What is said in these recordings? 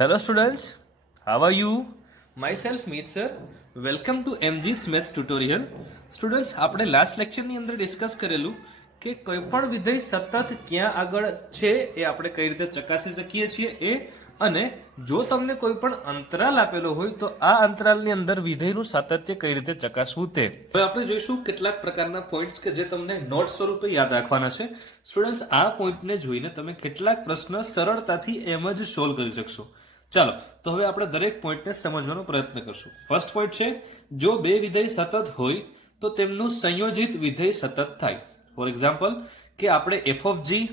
Hello students, how are you? Myself Meet sir. Welcome to MG's Maths tutorial. Students આપણે last લેક્ચરની અંદર discuss કરેલું કે કોઈ પણ વિધેય સતત ક્યાં આગળ છે એ આપણે કઈ રીતે ચકાસી શકીએ છીએ એ અને જો તમને કોઈ પણ અંતરાલ આપેલો હોય તો આ અંતરાલની અંદર વિધેયનું સાતત્ય કઈ રીતે ચકાસવું તે. હવે આપણે જોઈશું કેટલાક પ્રકારના પોઈન્ટ્સ કે જે તમને નોટ સ્વરૂપે યાદ રાખવાના છે. સ્ટુડન્ટ્સ આ પોઈન્ટને જોઈને તમે કેટલાક પ્રશ્ન સરળતાથી એમ જ સોલ્વ કરી શકશો. ચાલો તો હવે આપણે દરેક પોઈન્ટને સમજવાનો પ્રયત્ન કરશું. ફર્સ્ટ પોઈન્ટ છે, જો બે વિધેય સતત હોય તો તેમનું સંયોજિત વિધેય સતત થાય. ફોર એક્ઝામ્પલ કે આપણે F of G,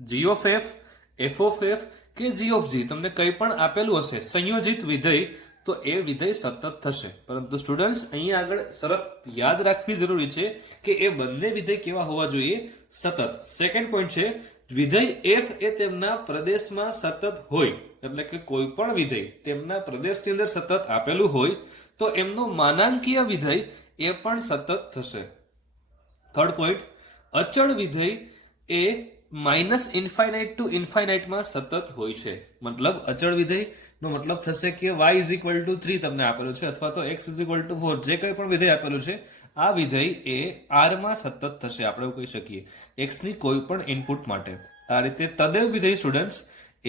G of F of F કે જી ઓફ જી તમને કંઈ પણ આપેલું હશે સંયોજિત વિધેય તો એ વિધેય સતત થશે. પરંતુ સ્ટુડન્ટ્સ અહીંયા આગળ શરત યાદ રાખવી જરૂરી છે કે એ બંને વિધેય કેવા હોવા જોઈએ? સતત. સેકન્ડ પોઈન્ટ છે, વિધેય એફ એ તેમના પ્રદેશમાં સતત હોય, એટલે કે કોઈ પણ વિધેય તેમના પ્રદેશની અંદર સતત આપેલું હોય તો એમનું માનાંકીય વિધેય એ પણ સતત થશે. થર્ડ પોઈન્ટ, અચળ વિધેય એ માઇનસ ઇન્ફાઇનાઇટ ટુ ઇન્ફાઇનાઇટમાં સતત હોય છે. મતલબ અચળ વિધેય નો મતલબ થશે કે y ઇઝ ઇક્વલ ટુ 3 તમને આપેલું છે અથવા તો x ઇઝ ઇક્વલ ટુ 4 જે કંઈ પણ વિધેય આપેલું છે આ વિધેય એ r માં સતત થશે. આપણે એવું કહી શકીએ x ની કોઈ પણ ઇનપુટ માટે. આ રીતે તદેવ વિધેય સ્ટુડન્ટ્સ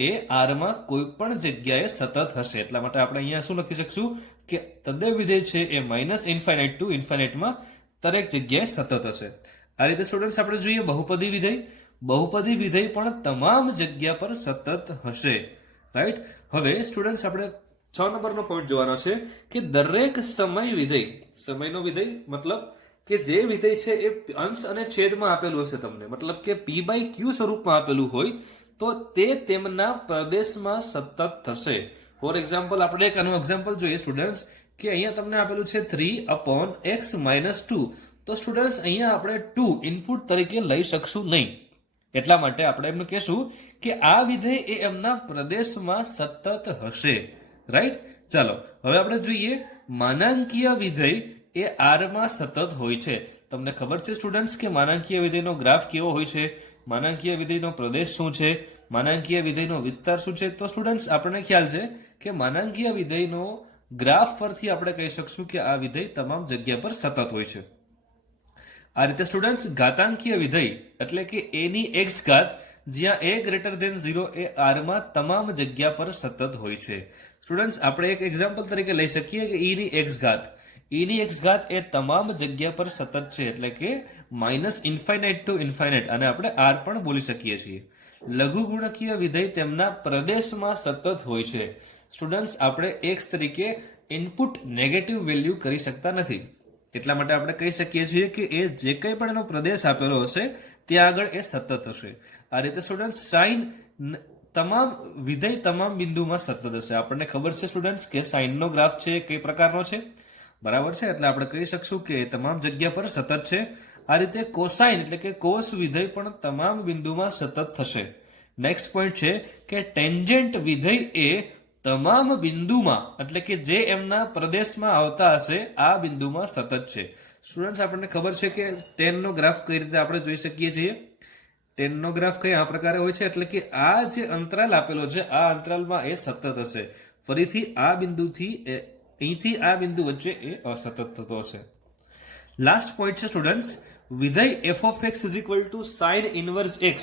એ r માં કોઈ પણ જગ્યાએ સતત હશે. એટલા માટે આપણે અહીંયા શું લખી શકશું કે તદેવ વિધેય છે એ માઇનસ ઇન્ફાઇનાઇટ ટુ ઇન્ફાઇનાઇટમાં દરેક જગ્યાએ સતત હશે. આ રીતે સ્ટુડન્ટ્સ આપણે જોઈએ બહુપદી વિધેય. બહુપદી વિધેય પણ તમામ જગ્યા પર સતત હશે. રાઈટ. હવે સ્ટુડન્ટ્સ આપણે 6 નંબરનો પોઈન્ટ જોવાનો છે કે દરેક સમય વિધેય, સમયનો વિધેય મતલબ કે જે વિધેય છે એ અંશ અને છેદમાં આપેલું હશે તમને, મતલબ કે p બાય q સ્વરૂપમાં આપેલું હોય તો તે તેમના પ્રદેશમાં સતત થશે. ફોર એક્ઝામ્પલ આપણે એક આનું એક્ઝામ્પલ જોઈએ સ્ટુડન્ટ્સ કે અહીંયા તમને આપેલું છે 3/x - 2. તો સ્ટુડન્ટ્સ અહીંયા આપણે 2 ઇનપુટ તરીકે લઈ શકશું નહીં. એટલા માટે આપણે એમ કહેશું કે આ વિધેય એ એમના પ્રદેશમાં સતત હશે. રાઈટ. ચાલો હવે આપણે જોઈએ માનાંકીય વિધેય એ r માં સતત હોય છે. તમને ખબર છે સ્ટુડન્ટ્સ કે માનાંકીય વિધેયનો ગ્રાફ કેવો હોય છે? માનાંકીય વિધેયનો પ્રદેશ શું છે? માનાંકીય વિધેયનો વિસ્તાર શું છે? તો સ્ટુડન્ટ્સ આપણને ખ્યાલ છે કે માનાંકીય વિધેયનો ગ્રાફ પરથી આપણે કહી શકશું કે આ વિધેય તમામ જગ્યા પર સતત હોય છે. આ રીતે સ્ટુડન્ટ્સ ઘાતાંકીય વિધેય એટલે કે a ની x ઘાત જ્યાં a ગ્રેટર ધેન 0 એ r માં તમામ જગ્યા પર સતત હોય છે. સ્ટુડન્ટ્સ આપણે એક એક્ઝામ્પલ તરીકે લઈ શકીએ કે e ની x ઘાત, e ની x ઘાત એ તમામ જગ્યા પર સતત છે, એટલે કે માઇનસ ઇન્ફાઇનાઇટ ટુ ઇન્ફાઇનાઇટ, અને આપણે r પણ બોલી શકીએ છીએ. લઘુગુણકીય વિધેય તેમના પ્રદેશમાં સતત હોય છે. સ્ટુડન્ટ્સ આપણે x તરીકે ઇનપુટ નેગેટિવ વેલ્યુ કરી શકતા નથી, એટલા માટે આપણે કહી શકીએ છીએ કે એ જે કંઈ પણ એનો પ્રદેશ આપેલો હશે ત્યાં આગળ એ સતત હશે. આ રીતે સ્ટુડન્ટ સાઇન તમામ વિધેય તમામ બિંદુમાં સતત હશે. આપણને ખબર છે સ્ટુડન્ટ્સ કે સાઇનનો ગ્રાફ છે કઈ પ્રકારનો છે, બરાબર છે, એટલે આપણે કહી શકશું કે તમામ જગ્યા પર સતત છે. આ રીતે કોસાઇન એટલે કે કોસ વિધેય પણ તમામ બિંદુમાં સતત થશે. નેક્સ્ટ પોઈન્ટ છે કે ટેન્જેન્ટ વિધેય એ તમામ બિંદુમાં એટલે કે જે એમના પ્રદેશમાં આવતા હશે આ બિંદુમાં સતત છે. સ્ટુડન્ટ્સ આપણને ખબર છે કે ટેનનો ગ્રાફ કઈ રીતે આપણે જોઈ શકીએ છીએ. ટેનનો ગ્રાફ કઈ આ પ્રકારે હોય છે, એટલે કે આ જે અંતરાલ આપેલો છે આ અંતરાલમાં એ સતત હશે. ફરીથી આ બિંદુથી અહીંથી આ બિંદુ વચ્ચે એ અસતત થતો હશે. લાસ્ટ પોઈન્ટ છે સ્ટુડન્ટ્સ, વિધેય f of x is equal to sin inverse x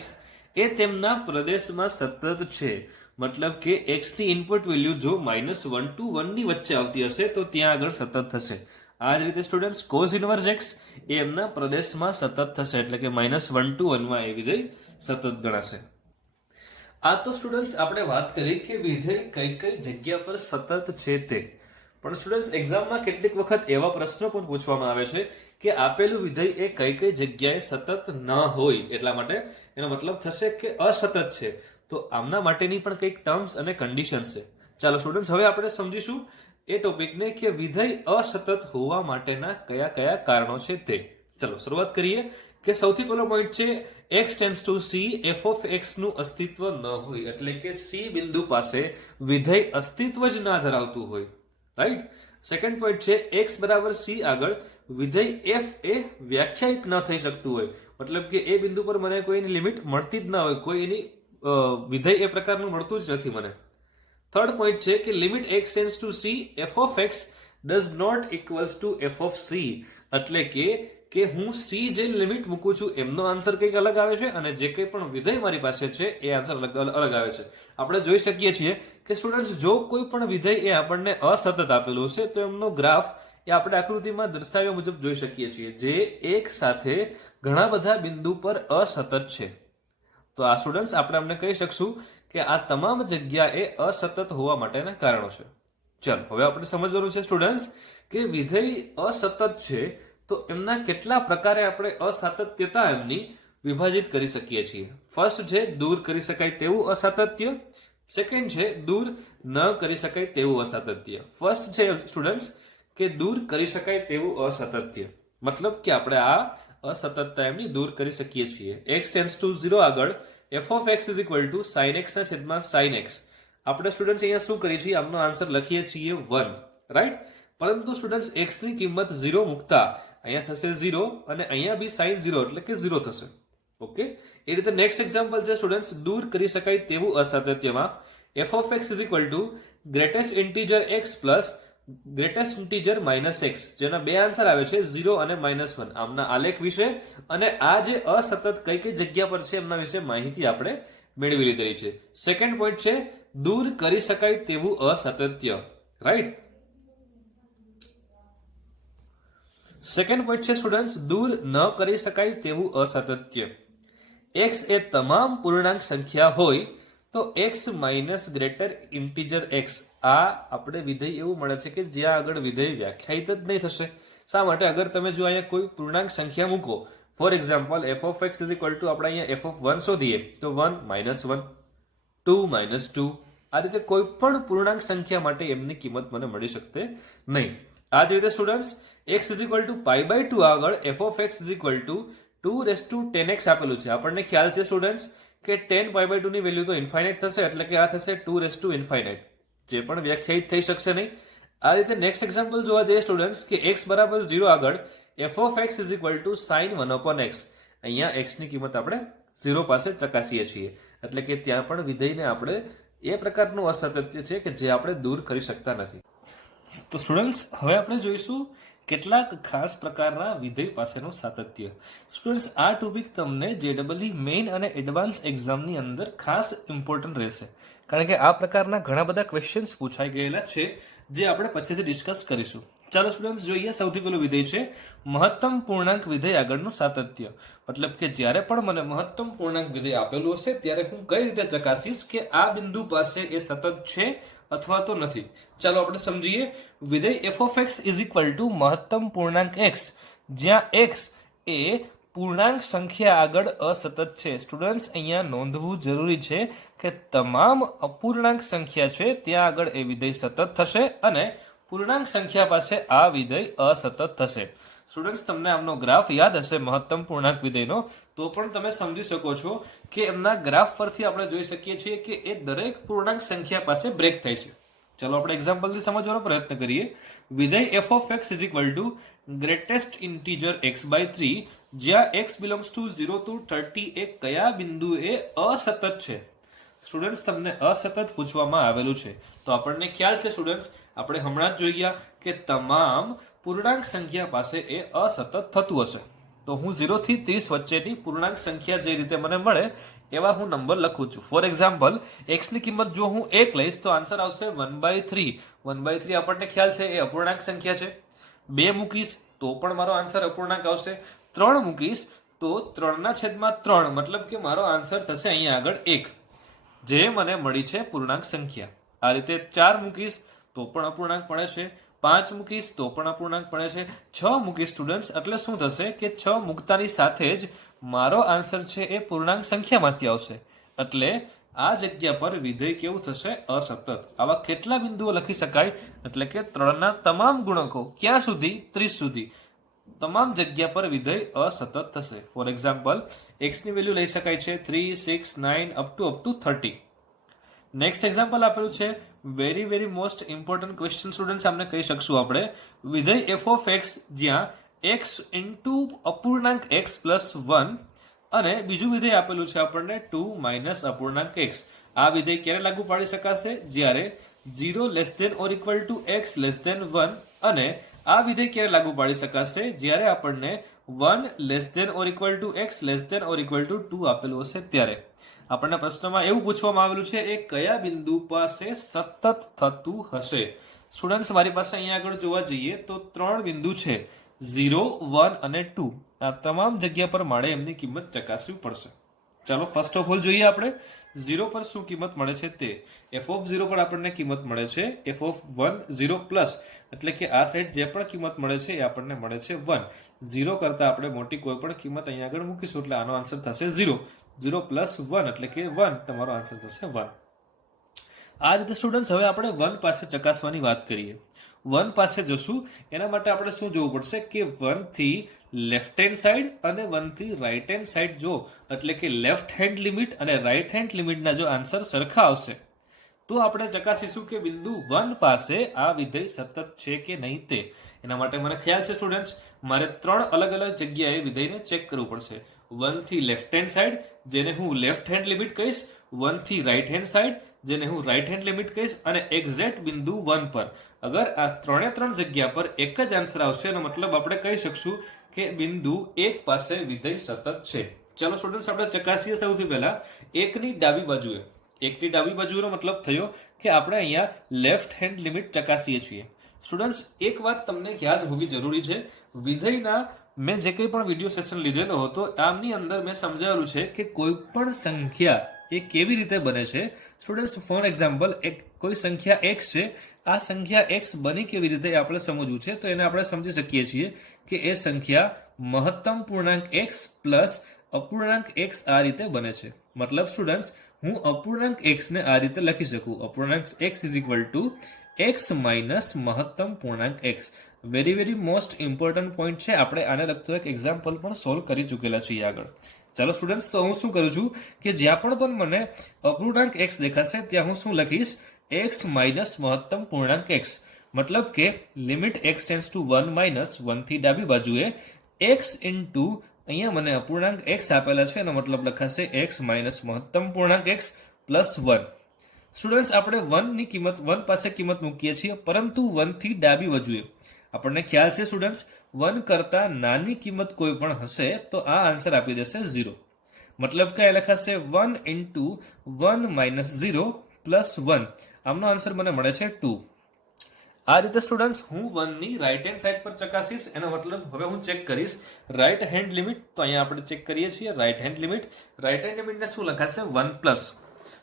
એ તેમના પ્રદેશમાં સતત છે. મતલબ કે x ની ઇનપુટ વેલ્યુ જો -1 to 1 ની વચ્ચે આવતી હશે તો ત્યાં આગળ સતત થશે. આ જ રીતે સ્ટુડન્ટ્સ cos inverse x એ એમના પ્રદેશમાં સતત થશે, એટલે કે -1 to 1 માં એ વિધેય સતત ગણાશે. આ તો સ્ટુડન્ટ્સ આપણે વાત કરી કે વિધેય કઈ કઈ જગ્યા પર સતત છે તે. પણ સ્ટુડન્ટ્સ એક્ઝામમાં કેટલીક વખત એવા પ્રશ્નો પણ પૂછવામાં આવે છે કે આપેલું વિધેય એ કઈ કઈ જગ્યાએ સતત ન હોય, એટલા માટે એનો મતલબ થશે કે અસતત છે. તો આમના માટેની પણ કંઈક ટર્મ્સ અને કન્ડિશન્સ છે. ચાલો સ્ટુડન્ટ્સ હવે આપણે સમજીશું એ ટોપિકને કે વિધેય અસતત હોવા માટેના કયા કયા કારણો છે તે. ચલો શરૂઆત કરીએ કે સૌથી પહેલો પોઈન્ટ છે x tends to c f of x નું અસ્તિત્વ ન હોય, એટલે કે c બિંદુ પાસે વિધેય અસ્તિત્વ જ ના ધરાવતું હોય. રાઈટ. સેકન્ડ પોઈન્ટ છે x બરાબર c આગળ વિધેય f એ વ્યાખ્યાયિત ન થઈ શકતું હોય, મતલબ કે એ બિંદુ પર મને કોઈ એની લિમિટ મળતી જ ના હોય, કોઈ એની વિધેય એ પ્રકારનું મળતું જ નથી મને. થર્ડ પોઈન્ટ છે કે limit x tends to c f of x does not equals to f of c, એટલે કે હું c જે લિમિટ મૂકું છું એમનો આન્સર કંઈક અલગ આવે છે અને જે કંઈ પણ વિધેય મારી પાસે છે એ આન્સર અલગ આવે છે. આપણે જોઈ શકીએ છીએ કે સ્ટુડન્ટ્સ જો કોઈ પણ વિધેય એ આપણને અસતત આપેલું છે તો એમનો ગ્રાફ એ આપણે આકૃતિમાં દર્શાવ્યા મુજબ જોઈ શકીએ છીએ, જે એક સાથે ઘણા બધા બિંદુ પર અસતત છે. તો આ સ્ટુડન્ટ્સ આપણે અમને કહી શકશું કે આ તમામ જગ્યા એ અસતત હોવા માટેના કારણો છે. ચાલો હવે આપણે સમજવાનું છે સ્ટુડન્ટ્સ કે વિધેય અસતત છે તો એમના કેટલા પ્રકારે આપણે અસાતત્યતા એમની વિભાજિત કરી શકીએ છીએ. ફર્સ્ટ છે દૂર કરી શકાય તેવું અસાતત્ય, સેકન્ડ છે દૂર ન કરી શકાય તેવું અસાતત્ય. ફર્સ્ટ છે સ્ટુડન્ટ્સ કે દૂર કરી શકાય તેવું અસાતત્ય, મતલબ કે આપણે આ અસતતતા એમની દૂર કરી શકીએ છીએ. x ટેન્ડ્સ ટુ 0 આગળ f of x is equal to sin x ના છેદમાં sin x. આપણે સ્ટુડન્ટ્સ અહીંયા શું કરીએ છીએ, આમનો આન્સર લખીએ છીએ 1, રાઈટ. પરંતુ સ્ટુડન્ટ્સ x ની કિંમત 0 મૂકતા અહીંયા થશે 0 અને અહીંયા બી sin 0 એટલે કે 0 થશે. ઓકે, એ રીતે નેક્સ્ટ એક્ઝામ્પલ છે સ્ટુડન્ટ્સ દૂર કરી શકાય તેવું અસાતત્યમાં f of x is equal to greatest integer x plus greatest integer minus x, જેના બે આન્સર આવે છે 0 અને -1. આમના આલેખ વિશે અને આ જે અસતત કઈ કઈ જગ્યા પર છે એમના વિશે માહિતી આપણે મેળવી લીધેલી છે. સેકન્ડ પોઈન્ટ છે દૂર કરી શકાય તેવું અસાતત્ય, રાઈટ. સેકન્ડ પોઈન્ટ છે સ્ટુડન્ટ્સ દૂર ન કરી શકાય તેવું અસાતત્ય. x એ તમામ પૂર્ણાંક સંખ્યા હોય તો x minus greater integer x, આ આપણે વિધેય એવું મળે છે કે જ્યાં આગળ વિધેય વ્યાખ્યાયિત જ નહીં થશે. શા માટે? અગર તમે જો અહીંયા કોઈ પૂર્ણાંક સંખ્યા મૂકો, for example f of x is equal to આપણે અહીંયા f of 1 શોધીએ તો 1 -1 2 -2, આ રીતે કોઈ પણ પૂર્ણાંક સંખ્યા માટે એમની કિંમત મને મળી શકશે નહીં. આ જ રીતે students x is equal to π/2 આગળ f of x is equal to 2 10x આપેલું છે. આપણને ખ્યાલ છે સ્ટુડન્ટ્સ કે 10 π/2 ની વેલ્યુ તો ઇન્ફાઇનાઇટ થશે, એટલે કે આ થશે 2 ઇન્ફાઇનાઇટ, જે પણ વ્યાખ્યાયિત થઈ શકશે નહીં. આ રીતે નેક્સ્ટ એક્ઝામ્પલ જોવા જઈએ સ્ટુડન્ટ્સ કે x બરાબર 0 આગળ f of x is equal to sin 1/x. અહીંયા x ની કિંમત આપણે 0 પાસે ચકાસીએ છીએ, એટલે કે ત્યાં પણ વિધેયને આપણે એ પ્રકારનું અસાતત્ય છે કે જે આપણે દૂર કરી શકતા નથી. તો સ્ટુડન્ટ્સ હવે આપણે જોઈશું કેટલાક ખાસ પ્રકારના વિધેય પાસેનું સાતત્ય. સ્ટુડન્ટ્સ આ ટોપિક તમને JEE મેઇન અને એડવાન્સ એક્ઝામની અંદર ખાસ ઇમ્પોર્ટન્ટ રહેશે, કારણ કે આ પ્રકારના ઘણા બધા ક્વેશ્ચન્સ પૂછાઈ ગયેલા છે જે આપણે પછીથી ડિસ્કસ કરીશું. ચાલો સ્ટુડન્ટ્સ જોઈએ. સૌથી પહેલું વિધેય છે મહત્તમ પૂર્ણાંક વિધેય આગળનું સાતત્ય. મતલબ કે જ્યારે પણ મને મહત્તમ પૂર્ણાંક વિધેય આપેલું હશે ત્યારે હું કઈ રીતે ચકાસીશ કે આ બિંદુ પાસે એ સતત છે અથવા તો નથી. ચાલો આપણે સમજીએ. વિધેય f of x is equal to મહત્તમ પૂર્ણાંક x, જ્યાં x એ પૂર્ણાંક સંખ્યા આગળ અસતત છે. સ્ટુડન્ટ્સ અહીંયા નોંધવું જરૂરી છે કે તમામ અપૂર્ણાંક સંખ્યા છે ત્યાં આગળ એ વિધેય સતત થશે અને પૂર્ણાંક સંખ્યા પાસે આ વિધેય અસતત થશે. સ્ટુડન્ટ્સ તમને આમનો ગ્રાફ યાદ હશે મહત્તમ પૂર્ણાંક વિધેયનો, તો પણ તમે સમજી શકો છો કે એમના ગ્રાફ પરથી આપણે જોઈ શકીએ છીએ કે એ દરેક પૂર્ણાંક સંખ્યા પાસે બ્રેક થાય છે. ચાલો આપણે એક્ઝામ્પલથી સમજવાનો પ્રયત્ન કરીએ. વિધેય f of x is equal to greatest integer x/3, જ્યાં x belongs to 0 to 30 એ કયા બિંદુએ અસતત છે. સ્ટુડન્ટ્સ તમને અસતત પૂછવામાં આવેલું છે તો આપણને ખ્યાલ છે સ્ટુડન્ટ્સ, આપણે હમણાં જ જોઈએ કે તમામ પૂર્ણાંક સંખ્યા પાસે એ અસતત થતું હશે. તો હું 0 થી 30 વચ્ચેની પૂર્ણાંક સંખ્યા જે રીતે મને મળે એવા હું નંબર લખું છું. ફોર એક્ઝામ્પલ x ની કિંમત જો હું 1 લઈશ તો આન્સર આવશે 1/3. 1/3 આપણને ખ્યાલ છે એ અપૂર્ણાંક સંખ્યા છે. 2 મૂકીશ તો પણ મારો આન્સર અપૂર્ણાંક આવશે. 3 મૂકીશ તો 3/3, મતલબ કે મારો આન્સર થશે અહીંયા આગળ 1, જે મને મળી છે પૂર્ણાંક સંખ્યા. આ રીતે 4 મૂકીશ તો પણ અપૂર્ણાંક પડે છે. 5 મૂકીશ તો પણ અપૂર્ણાંક પડે છે. 6 મૂકીશ સ્ટુડન્ટ્સ એટલે શું થશે કે 6 મૂકતાની સાથે જ મારો આન્સર છે એ પૂર્ણાંક સંખ્યામાંથી આવશે, એટલે આ જગ્યા પર વિધેય કેવું થશે? અસતત. આવા કેટલા બિંદુઓ લખી શકાય? એટલે કે 3 ના તમામ ગુણકો ક્યાં સુધી? 30 સુધી. તમામ જગ્યા પર વિધેય અસતત થશે. ફોર એક્ઝામ્પલ x ની વેલ્યુ લઈ શકાય છે 3, 6, 9 અપ ટુ 30. નેક્સ્ટ એક્ઝામ્પલ આપેલું છે very most important question students આમને કહી શકશું આપણે. વિધેય f of x જ્યાં x ઇન્ટુ અપૂર્ણાંક x પ્લસ 1 અને બીજું વિધેય આપેલું છે આપણને 2 માઇનસ અપૂર્ણાંક x. આ વિધેય ક્યારે લાગુ પાડી શકાશે? જ્યારે 0 less than or equal to x less than 1 અને આ વિધેય ક્યારે લાગુ પાડી શકાશે જ્યારે આપણને 1 less than or equal to x less than or equal to 2 આપેલું હશે ત્યારે. આપણને પ્રશ્નમાં એવું પૂછવામાં આવેલું છે એ કયા બિંદુ પાસે સતત થતું હશે. સ્ટુડન્ટ્સ મારી પાસે અહીંયા આગળ જોવા જઈએ તો 3 બિંદુ છે 0, 1 અને 2. આ તમામ જગ્યા પર મારે એમની કિંમત ચકાસવી પડશે. ચાલો ફર્સ્ટ ઓફ ઓલ જોઈએ આપણે 0 પર શું કિંમત મળે છે તે. f ઓફ 0 પર આપણને કિંમત મળે છે f ઓફ 1 0 પ્લસ, એટલે કે આ સાઈડ જે પણ કિંમત મળે છે એ આપણને મળે છે 1. 0 કરતા આપણે મોટી કોઈ પણ કિંમત અહીંયા આગળ મૂકીશું એટલે આનો આન્સર થશે 0. 0 પ્લસ 1 એટલે કે 1, તમારો આન્સર થશે 1. આ રીતે સ્ટુડન્ટ્સ હવે આપણે 1 પાસે ચકાસવાની વાત કરીએ. 1 પાસે જશું એના માટે આપણે શું જોવું પડશે કે 1 થી લેફ્ટ હેન્ડ સાઈડ અને 1 થી રાઈટ હેન્ડ સાઈડ જો, એટલે કે લેફ્ટ હેન્ડ લિમિટ અને રાઈટ હેન્ડ લિમિટના જો આન્સર સરખા આવશે તો આપણે ચકાસીશું કે બિંદુ 1 પાસે આ વિધેય સતત છે કે નહીં તે. એના માટે મને ખ્યાલ છે સ્ટુડન્ટ્સ, મારે 3 અલગ અલગ જગ્યાએ વિધેયને ચેક કરવું પડશે. 1 થી લેફ્ટ હેન્ડ સાઈડ જેને હું લેફ્ટ હેન્ડ લિમિટ કહીશ, 1 થી રાઈટ હેન્ડ સાઈડ જેને હું રાઈટ હેન્ડ લિમિટ કહીશ, અને એક્ઝેક્ટ બિંદુ 1 પર. અગર આ 3 જગ્યા પર એક જ આન્સર આવશે એનો મતલબ આપણે કહી શકશું કે બિંદુ 1 પાસે વિધેય સતત છે. ચાલો સ્ટુડન્ટ્સ આપણે ચકાસીએ સૌથી પહેલા 1 ની ડાબી બાજુએ. 1 ની ડાબી બાજુનો મતલબ થયો કે આપણે અહીંયા લેફ્ટ હેન્ડ લિમિટ ચકાસીએ છીએ. સ્ટુડન્ટ્સ એક વાત તમને યાદ હોવી જરૂરી છે, વિધેયના મેં જે કંઈ પણ વિડીયો સેશન લીધેલો હતો આમની અંદર મેં સમજાવેલું છે કે કોઈ પણ સંખ્યા એ કેવી રીતે બને છે. સ્ટુડન્ટ્સ ફોર એક્ઝામ્પલ કોઈ સંખ્યા x છે, આ સંખ્યા x બની કેવી રીતે આપણે સમજવું છે તો એને આપણે સમજી શકીએ છીએ કે એ સંખ્યા મહત્તમ પૂર્ણાંક x પ્લસ અપૂર્ણાંક x આ રીતે બને છે. મતલબ સ્ટુડન્ટ્સ હું અપૂર્ણાંક x ને આ રીતે લખી શકું, અપૂર્ણાંક x is equal to x minus મહત્તમ પૂર્ણાંક x. Very most important point છે, આપણે આને લગતું એક એક્ઝામ્પલ પણ સોલ્વ કરી ચૂકેલા છીએ આગળ. ચાલો સ્ટુડન્ટ્સ, તો હું શું કરું છું કે જ્યાં પણ મને અપૂર્ણાંક x દેખાશે ત્યાં હું શું લખીશ, x માઇનસ મહત્તમ પૂર્ણાંક x. મતલબ કે limit x tends two 1 minus 1 થી ડાબી બાજુએ x ઇન્ટુ અહીંયા મને અપૂર્ણાંક x આપેલા છે એનો મતલબ લખાશે x માઇનસ મહત્તમ પૂર્ણાંક x પ્લસ 1. સ્ટુડન્ટ્સ આપણે 1 પાસે કિંમત મૂકીએ છીએ પરંતુ 1 થી ડાબી બાજુએ. આપણને ખ્યાલ છે સ્ટુડન્ટ્સ 1 કરતા નાની કિંમત કોઈ પણ હશે તો આ આન્સર આપી દેશે 0. મતલબ કે લખાશે 1 ઇન્ટુ 1 માઇનસ 0 પ્લસ 1. આમનો આન્સર મને મળે છે 2. આ રીતે સ્ટુડન્ટ્સ હું 1 ની રાઈટ હેન્ડ સાઈડ પર ચકાસીશ. એનો મતલબ હવે હું ચેક કરીશ રાઈટ હેન્ડ લિમિટ. તો અહીંયા આપણે ચેક કરીએ છીએ right hand limit. Right hand લિમિટને શું લખાશે 1 plus.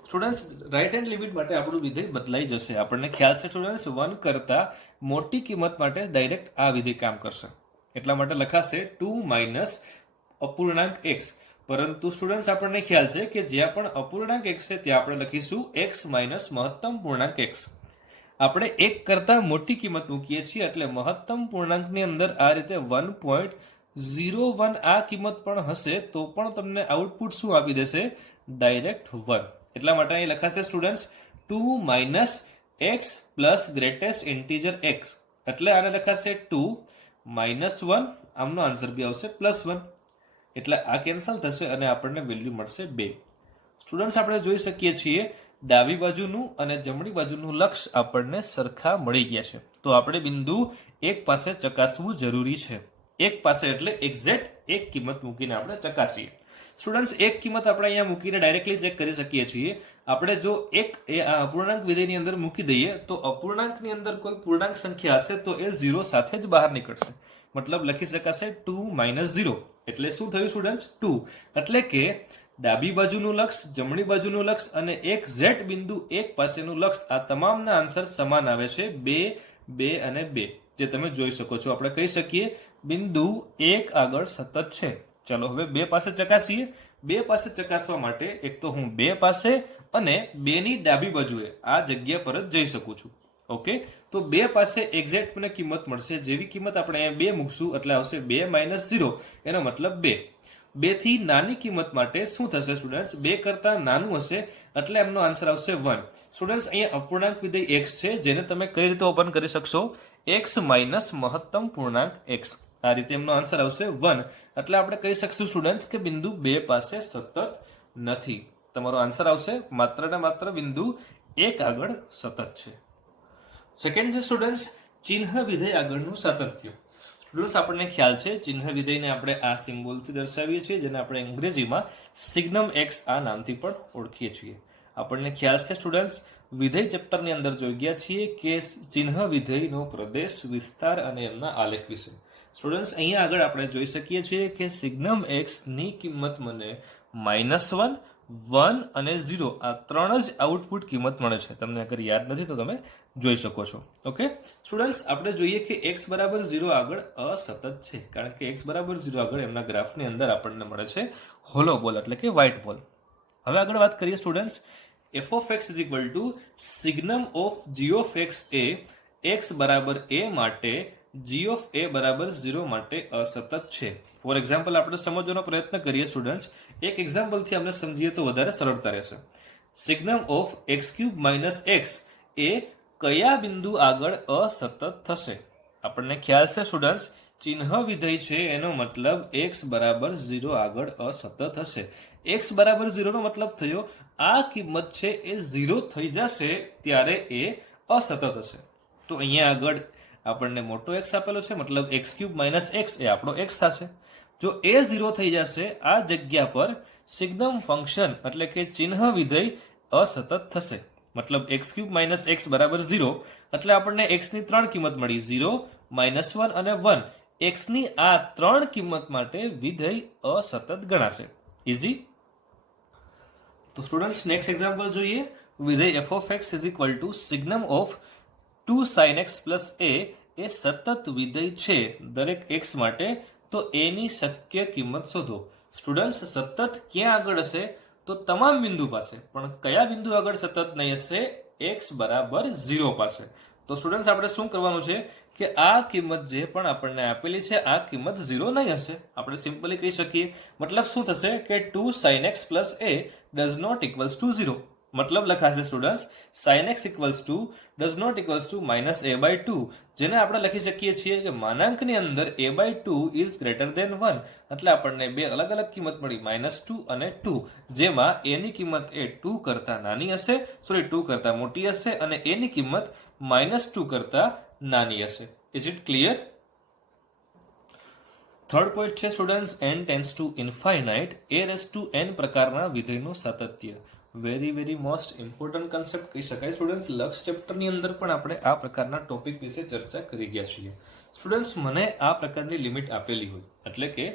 Students right hand limit માટે આપણું વિધેય બદલાઈ જશે. આપણને ખ્યાલ છે સ્ટુડન્ટ્સ 1 કરતા મોટી કિંમત માટે ડાયરેક્ટ આ વિધેય કામ કરશે. એટલા માટે લખાશે 2 માઇનસ અપૂર્ણાંક x. પરંતુ સ્ટુડન્ટ્સ આપણને ખ્યાલ છે કે જ્યાં પણ અપૂર્ણાંક x છે ત્યાં આપણે લખીશું x માઇનસ મહત્તમ પૂર્ણાંક x. આપણે 1 કરતા મોટી કિંમત મૂકીએ છીએ એટલે મહત્તમ પૂર્ણાંકની અંદર આ રીતે 1.01 આ કિંમત પણ હશે તો પણ તમને આઉટપુટ શું આપી દેશે, ડાયરેક્ટ 1. એટલા માટે અહીં લખાશે students 2 minus x plus greatest integer x. એટલે આને લખાશે 2 માઇનસ 1, આમનો આન્સર બી આવશે પ્લસ 1. એટલે આ કેન્સલ થશે અને આપણને વેલ્યુ મળશે 2. સ્ટુડન્ટ્સ આપણે જોઈ શકીએ છીએ ડાબી બાજુનું અને જમણી બાજુનું લક્ષ આપણને સરખા મળી ગયા છે. તો આપણે બિંદુ 1 પાસે ચકાસવું જરૂરી છે. 1 પાસે એટલે એક્ઝેક્ટ એક કિંમત મૂકીને આપણે ચકાસીએ. સ્ટુડન્ટ્સ એક કિંમત આપણે અહીંયા મૂકીને ડાયરેક્ટલી ચેક કરી શકીએ છીએ. આપણે જો એક એ આ અપૂર્ણાંક વિધેયની અંદર મૂકી દઈએ તો અપૂર્ણાંકની અંદર કોઈ પૂર્ણાંક સંખ્યા હશે તો એ 0 સાથે જ બહાર નીકળશે. મતલબ લખી શકાશે 2 માઇનસ 0. એટલે શું થયું સ્ટુડન્ટ્સ 2. એટલે કે ડાબી બાજુનું લક્ષ, જમણી બાજુનું લક્ષ અને એક્ઝેક્ટ બિંદુ 1 પાસેનું લક્ષ આ તમામના આન્સર સમાન આવે છે 2, 2 અને 2. જે તમે જોઈ શકો છો. આપણે કહી શકીએ બિંદુ 1 આગળ સતત છે. ચાલો હવે 2 પાસે ચકાસીએ. 2 પાસે ચકાસવા માટે એક તો હું 2 પાસે અને 2 ની ડાબી બાજુએ આ જગ્યા પર જ જઈ શકું છું. ઓકે, તો 2 પાસે એક્ઝેક્ટ મને કિંમત મળશે. જેવી કિંમત આપણે અહીંયા 2 મૂકશું એટલે આવશે 2 માઇનસ 0. એનો મતલબ 2. 2 થી નાની કિંમત માટે શું થશે સ્ટુડન્ટ્સ, 2 કરતા નાનું હશે એટલે એમનો આન્સર આવશે 1. સ્ટુડન્ટ્સ અહીંયા અપૂર્ણાંક વિધેય x છે જેને તમે કઈ રીતે ઓપન કરી શકશો, x માઇનસ મહત્તમ પૂર્ણાંક x. આ રીતે એમનો આન્સર આવશે 1. એટલે આપણે કહી શકશું સ્ટુડન્ટ્સ કે બિંદુ 2 પાસે સતત નથી. તમારો આન્સર આવશે માત્ર ને માત્ર બિંદુ 1 આગળ સતત છે. સેકન્ડ છે સ્ટુડન્ટ્સ ચિહ્ન વિધેય આગળનું સાતત્ય. સ્ટુડન્ટ્સ આપણને ખ્યાલ છે ચિહ્ન વિધેયને આપણે આ સિમ્બોલથી દર્શાવીએ છીએ, જેને આપણે અંગ્રેજીમાં સિગ્નમ એક્સ આ નામથી પણ ઓળખીએ છીએ. આપણને ખ્યાલ છે સ્ટુડન્ટ્સ વિધેય ચેપ્ટરની અંદર જોઈ ગયા છીએ કે ચિહ્ન વિધેયનો પ્રદેશ, વિસ્તાર અને એમના આલેખ વિશે. સ્ટુડન્ટ્સ અહીંયા આગળ આપણે જોઈ શકીએ છીએ કે સિગ્નમ એક્સ ની કિંમત મને -1, 1 અને 0 આ ત્રણ જ આઉટપુટ કિંમત મળે છે. તમને અગર યાદ નથી તો તમે જોઈ શકો છો. ઓકે સ્ટુડન્ટ્સ, આપણે જોઈએ કે x બરાબર 0 આગળ અસતત છે, કારણ કે x બરાબર 0 આગળ એમના ગ્રાફની અંદર આપણને મળે છે હોલો બોલ એટલે કે વ્હાઇટ બોલ. હવે આગળ વાત કરીએ students, f of x is equal to signum of g of x એ x બરાબર a માટે g of a બરાબર 0 માટે અસતત છે. ફોર એક્ઝામ્પલ આપણે સમજવાનો પ્રયત્ન કરીએ સ્ટુડન્ટ્સ. એક એક્ઝામ્પલથી આપણે સમજીએ તો વધારે સરળતા રહેશે. સિગ્નમ ઓફ x³ - x એ કયા બિંદુ આગળ અસતત થશે? આપણને ખ્યાલ છે સ્ટુડન્ટ્સ ચિહ્ન વિધેય છે એનો મતલબ x બરાબર 0 આગળ અસતત હશે. x બરાબર 0 નો મતલબ થયો આ કિંમત છે એ 0 થઈ જશે ત્યારે એ અસતત હશે. તો અહીંયા આગળ આપણને મોટો x આપેલો છે, મતલબ x³ - x એ આપણો x થશે. જો એ 0 થઈ જશે આ જગ્યા પર સિગ્નમ ફંક્શન એટલે કે ચિહ્ન વિધેય અસતત થશે. મતલબ x³ - x બરાબર 0 એટલે આપણને x ની ત્રણ કિંમત મળી, 0, -1 અને 1. x ની આ ત્રણ કિંમત માટે વિધેય અસતત ગણાશે. ઇઝી. તો સ્ટુડન્ટ્સ નેક્સ્ટ એક્ઝામ્પલ જોઈએ. વિધેય f of x is equal to signum of 2 sin x plus a એ સતત વિધેય છે દરેક x માટે, તો a ની શક્ય કિંમત શોધો. સ્ટુડન્ટ્સ સતત ક્યાં આગળ હશે? તો તમામ બિંદુ પાસે. પણ કયા બિંદુ આગળ સતત નહીં હશે? x બરાબર 0 પાસે. તો સ્ટુડન્ટ્સ આપણે શું કરવાનું છે કે આ કિંમત જે પણ આપણને આપેલી છે આ કિંમત 0 નહીં હશે. આપણે સિમ્પલી કહી શકીએ, મતલબ શું થશે કે 2 sin x plus a does not equals to 0. મતલબ લખાશે students sin x equals to does not equals to -a/2, જેને આપણે લખી શકીએ છીએ કે માનાંકની અંદર a/2 is greater than 1. એટલે આપણને બે અલગ અલગ કિંમત મળી, -2 અને 2, જેમાં a ની કિંમત એ 2 કરતા નાની હશે, 2 કરતા મોટી હશે અને a ની કિંમત -2 કરતા નાની હશે. Is it clear? Third point છે students n tends to infinite a raised to n પ્રકારના વિધેયનું સાતત્ય. વેરી મોસ્ટ ઇમ્પોર્ટન્ટ કન્સેપ્ટ કહી શકાય સ્ટુડન્ટ્સ. લક્ષ ચેપ્ટરની અંદર પણ આપણે આ પ્રકારના ટોપિક વિશે ચર્ચા કરી ગયા છીએ. સ્ટુડન્ટ્સ મને આ પ્રકારની લિમિટ આપેલી હોય, એટલે કે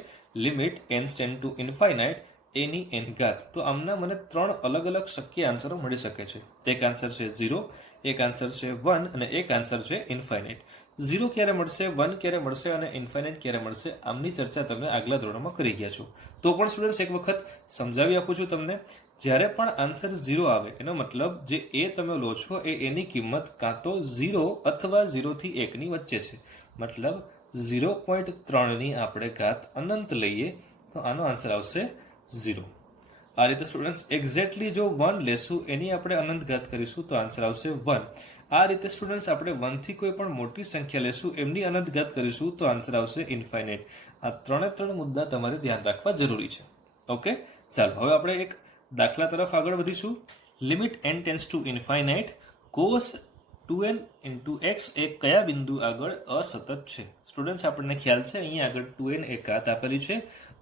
limit n tend to infinite a ની n ઘાત, તો આમના મને ત્રણ અલગ અલગ શક્ય આન્સરો મળી શકે છે. એક આન્સર છે 0, એક આન્સર છે 1 અને એક આન્સર છે ઇન્ફાઇનાઇટ. 0 ક્યારે મળશે, 1 ક્યારે મળશે અને ઇન્ફાઇનાઇટ ક્યારે મળશે, આમની ચર્ચા તમે આગલા ધોરણમાં કરી ગયા છો. તો પણ સ્ટુડન્ટ્સ એક વખત સમજાવી આપું છું તમને. જ્યારે પણ આન્સર 0 આવે એનો મતલબ જે a તમે લો છો એ એની કિંમત કાં તો 0 અથવા 0 થી 1 ની વચ્ચે છે. મતલબ 0.3 ની આપણે ઘાત અનંત લઈએ તો આનો આન્સર આવશે 0. આ રીતે સ્ટુડન્ટ્સ એક્ઝેક્ટલી જો 1 લેશું એની આપણે અનંત ઘાત કરીશું તો આન્સર આવશે 1. આ રીતે સ્ટુડન્ટ્સ આપણે 1 થી કોઈ પણ મોટી સંખ્યા લેશું એમની અનંત ઘાત કરીશું તો આન્સર આવશે ઇન્ફાઇનાઇટ. આ ત્રણ મુદ્દા તમારે ધ્યાન રાખવા જરૂરી છે. ઓકે, ચાલો હવે આપણે એક દાખલા તરફ આગળ વધીશું. Limit n tends to infinite cos 2n into x એ કયા બિંદુ આગળ અસતત છે? સ્ટુડન્ટ્સ આપણને ખ્યાલ છે અહીંયા આગળ 2n એક ઘાત આપેલી છે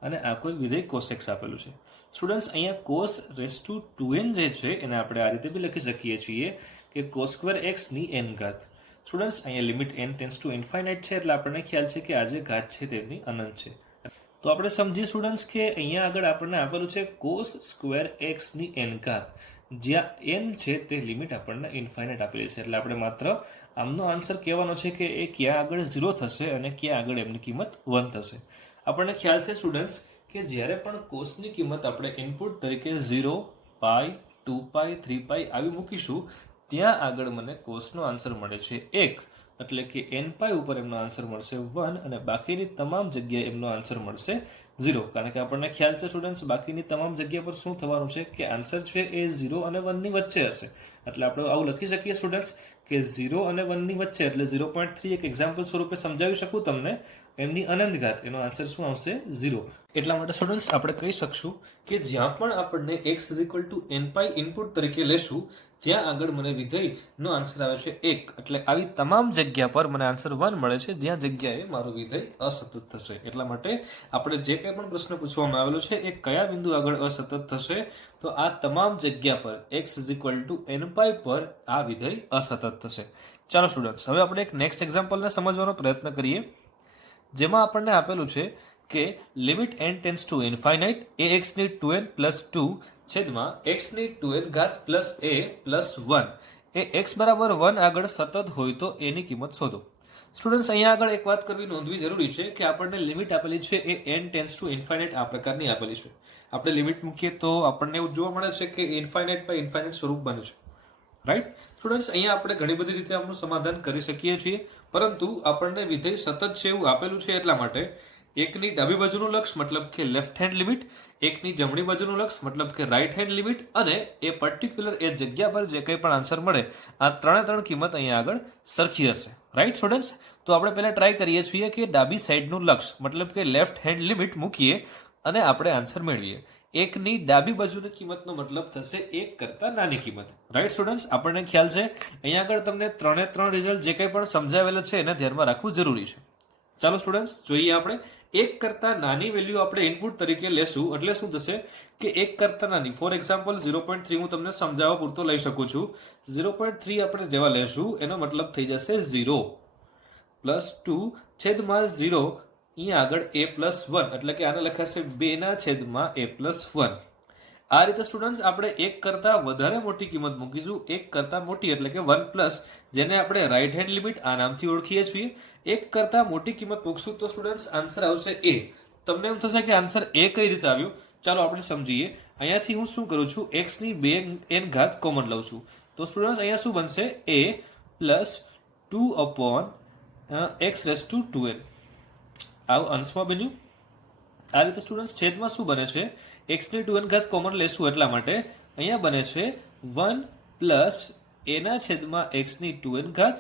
અને આ કોઈ વિધેય cos x આપેલું છે. સ્ટુડન્ટ્સ અહીંયા cos raised to 2n જે છે એને આપણે આ રીતે બી લખી શકીએ છીએ કે cos square x ની n ઘાત. સ્ટુડન્ટ્સ અહીંયા limit n tends to infinite છે એટલે આપણને ખ્યાલ છે કે આ જે ઘાત છે તેમની અનંત છે. તો આપણે સમજીએ સ્ટુડન્ટ્સ કે અહીંયા આગળ આપણને આપેલું છે cos square x ની n ઘાત, જ્યાં n છે તે લિમિટ આપણને ઇન્ફાઇનાઇટ આપેલી છે. એટલે આપણે માત્ર આમનો આન્સર કહેવાનો છે કે એ ક્યાં આગળ 0 થશે અને ક્યાં આગળ એમની કિંમત 1 થશે. આપણને ખ્યાલ છે સ્ટુડન્ટ્સ કે જ્યારે પણ કોસની કિંમત આપણે ઇનપુટ તરીકે 0, π, 2π, 3π આવી મૂકીશું ત્યાં આગળ મને કોસનો આન્સર મળે છે 1, એટલે કે nπ ઉપર એમનો આન્સર મળશે 1 અને બાકીની તમામ જગ્યાએ એમનો આન્સર મળશે 0. કારણ કે આપણને ખ્યાલ છે સ્ટુડન્ટ્સ બાકીની તમામ જગ્યા પર શું થવાનું છે કે આન્સર છે એ 0 અને 1 ની વચ્ચે હશે. એટલે આપણે આવું લખી શકીએ સ્ટુડન્ટ્સ કે 0 અને 1 ની વચ્ચે, એટલે 0.3 એક એક્ઝામ્પલ સ્વરૂપે સમજાવી શકું તમને, એમની અનંત ઘાત એનો આન્સર શું આવશે 0. એટલા માટે સ્ટુડન્ટ્સ આપણે કહી શકશું કે જ્યાં પણ આપણને x nπ ઇનપુટ તરીકે લેશું ત્યાં આગળ મને વિધેયનો આન્સર આવે છે 1, એટલે આવી તમામ જગ્યા પર મને આન્સર 1 મળે છે જ્યાં જગ્યાએ મારું વિધેય અસતત થશે. એટલા માટે આપણે જે કંઈ પણ પ્રશ્ન પૂછવામાં આવેલો છે એ કયા બિંદુ આગળ અસતત થશે, તો આ તમામ જગ્યા પર x n પાઈ પર આ વિધેય અસતત થશે. ચાલો સ્ટુડન્ટ્સ, હવે આપણે એક નેક્સ્ટ એક્ઝામ્પલને સમજવાનો પ્રયત્ન કરીએ, જેમાં આપણને આપેલું છે કે limit n tends to infinite ax ની 2n પ્લસ 2 છેદમાં x ની 2n ઘાત plus a plus 1 A x બરાબર 1 આગળ સતત હોય તો એની કિંમત શોધો. સ્ટુડન્ટ્સ, અહીંયા આગળ એક વાત કરવી નોંધવી જરૂરી છે કે આપણને લિમિટ આપેલી છે એ n ટેન્સ ટુ ઇન્ફાઇનાઇટ આ પ્રકારની આપેલી છે. આપણે લિમિટ મૂકીએ તો આપણને એવું જોવા મળે છે કે ઇન્ફાઇનાઇટ બાય ઇન્ફાઇનાઇટ સ્વરૂપ બને છે. રાઈટ સ્ટુડન્ટ્સ, અહીંયા આપણે ઘણી બધી રીતે આમનું સમાધાન કરી શકીએ છીએ, પરંતુ આપણને વિધેય સતત છે એવું આપેલું છે એટલા માટે એકની ડાબી બાજુનું લક્ષ મતલબ કે લેફ્ટ હેન્ડ લિમિટ, એકની જમણી બાજુનું લક્ષ મતલબ કે રાઈટ હેન્ડ લિમિટ, અને એ પર્ટિક્યુલર એ જગ્યા પર જે કંઈ પણ આન્સર મળે આ ત્રણ કિંમત અહીંયા આગળ સરખી હશે. રાઈટ સ્ટુડન્ટ્સ, તો આપણે પહેલા ટ્રાય કરીએ છીએ કે ડાબી સાઈડનું લક્ષ મતલબ કે લેફ્ટ હેન્ડ લિમિટ મૂકીએ અને આપણે આન્સર મેળવીએ. એકની ડાબી બાજુની કિંમતનો મતલબ થશે 1 કરતા નાની કિંમત. રાઈટ સ્ટુડન્ટ્સ, આપણને ખ્યાલ છે અહીંયા આગળ તમને 3 રિઝલ્ટ જે કંઈ પણ સમજાવેલા છે એને ધ્યાનમાં રાખવું જરૂરી છે. ચાલો સ્ટુડન્ટ્સ, જોઈએ આપણે 1 કરતા નાની વેલ્યુ આપણે ઇનપુટ તરીકે લેશું એટલે શું થશે કે 1 કરતા નાની, ફોર એક્ઝામ્પલ 0.3 હું તમને સમજાવવા પૂરતો લઈ શકું છું. 0.3 આપણે જેવા લેશું એનો મતલબ થઈ જશે 0 પ્લસ 2 છેદમાં 0 અહીંયા આગળ a પ્લસ 1 એટલે કે આને લખાશે 2/a પ્લસ 1. આ રીતે સ્ટુડન્ટ્સ આપણે 1 કરતા વધારે મોટી કિંમત મૂકીશું, 1 કરતા મોટી એટલે કે 1 પ્લસ, જેને આપણે રાઈટ હેન્ડ લિમિટ આ નામથી ઓળખીએ છીએ. 1 કરતા મોટી કિંમત મૂકશું તો સ્ટુડન્ટ્સ આન્સર આવશે a. તમને એમ થશે કે આન્સર a કઈ રીતે આવ્યું, ચાલો આપણે સમજીએ. અહીંયાથી હું શું કરું છું, x ની 2n ઘાત કોમન લઉં છું, તો સ્ટુડન્ટ્સ અહીંયા શું બનશે a પ્લસ 2/x²n. આવું અંશમાં બન્યું. આ રીતે સ્ટુડન્ટ્સ છેદમાં શું બને છે, x ની 2n ઘાત કોમન લેશું એટલા માટે અહીંયા બને છે 1 પ્લસ a/x ની 2n ઘાત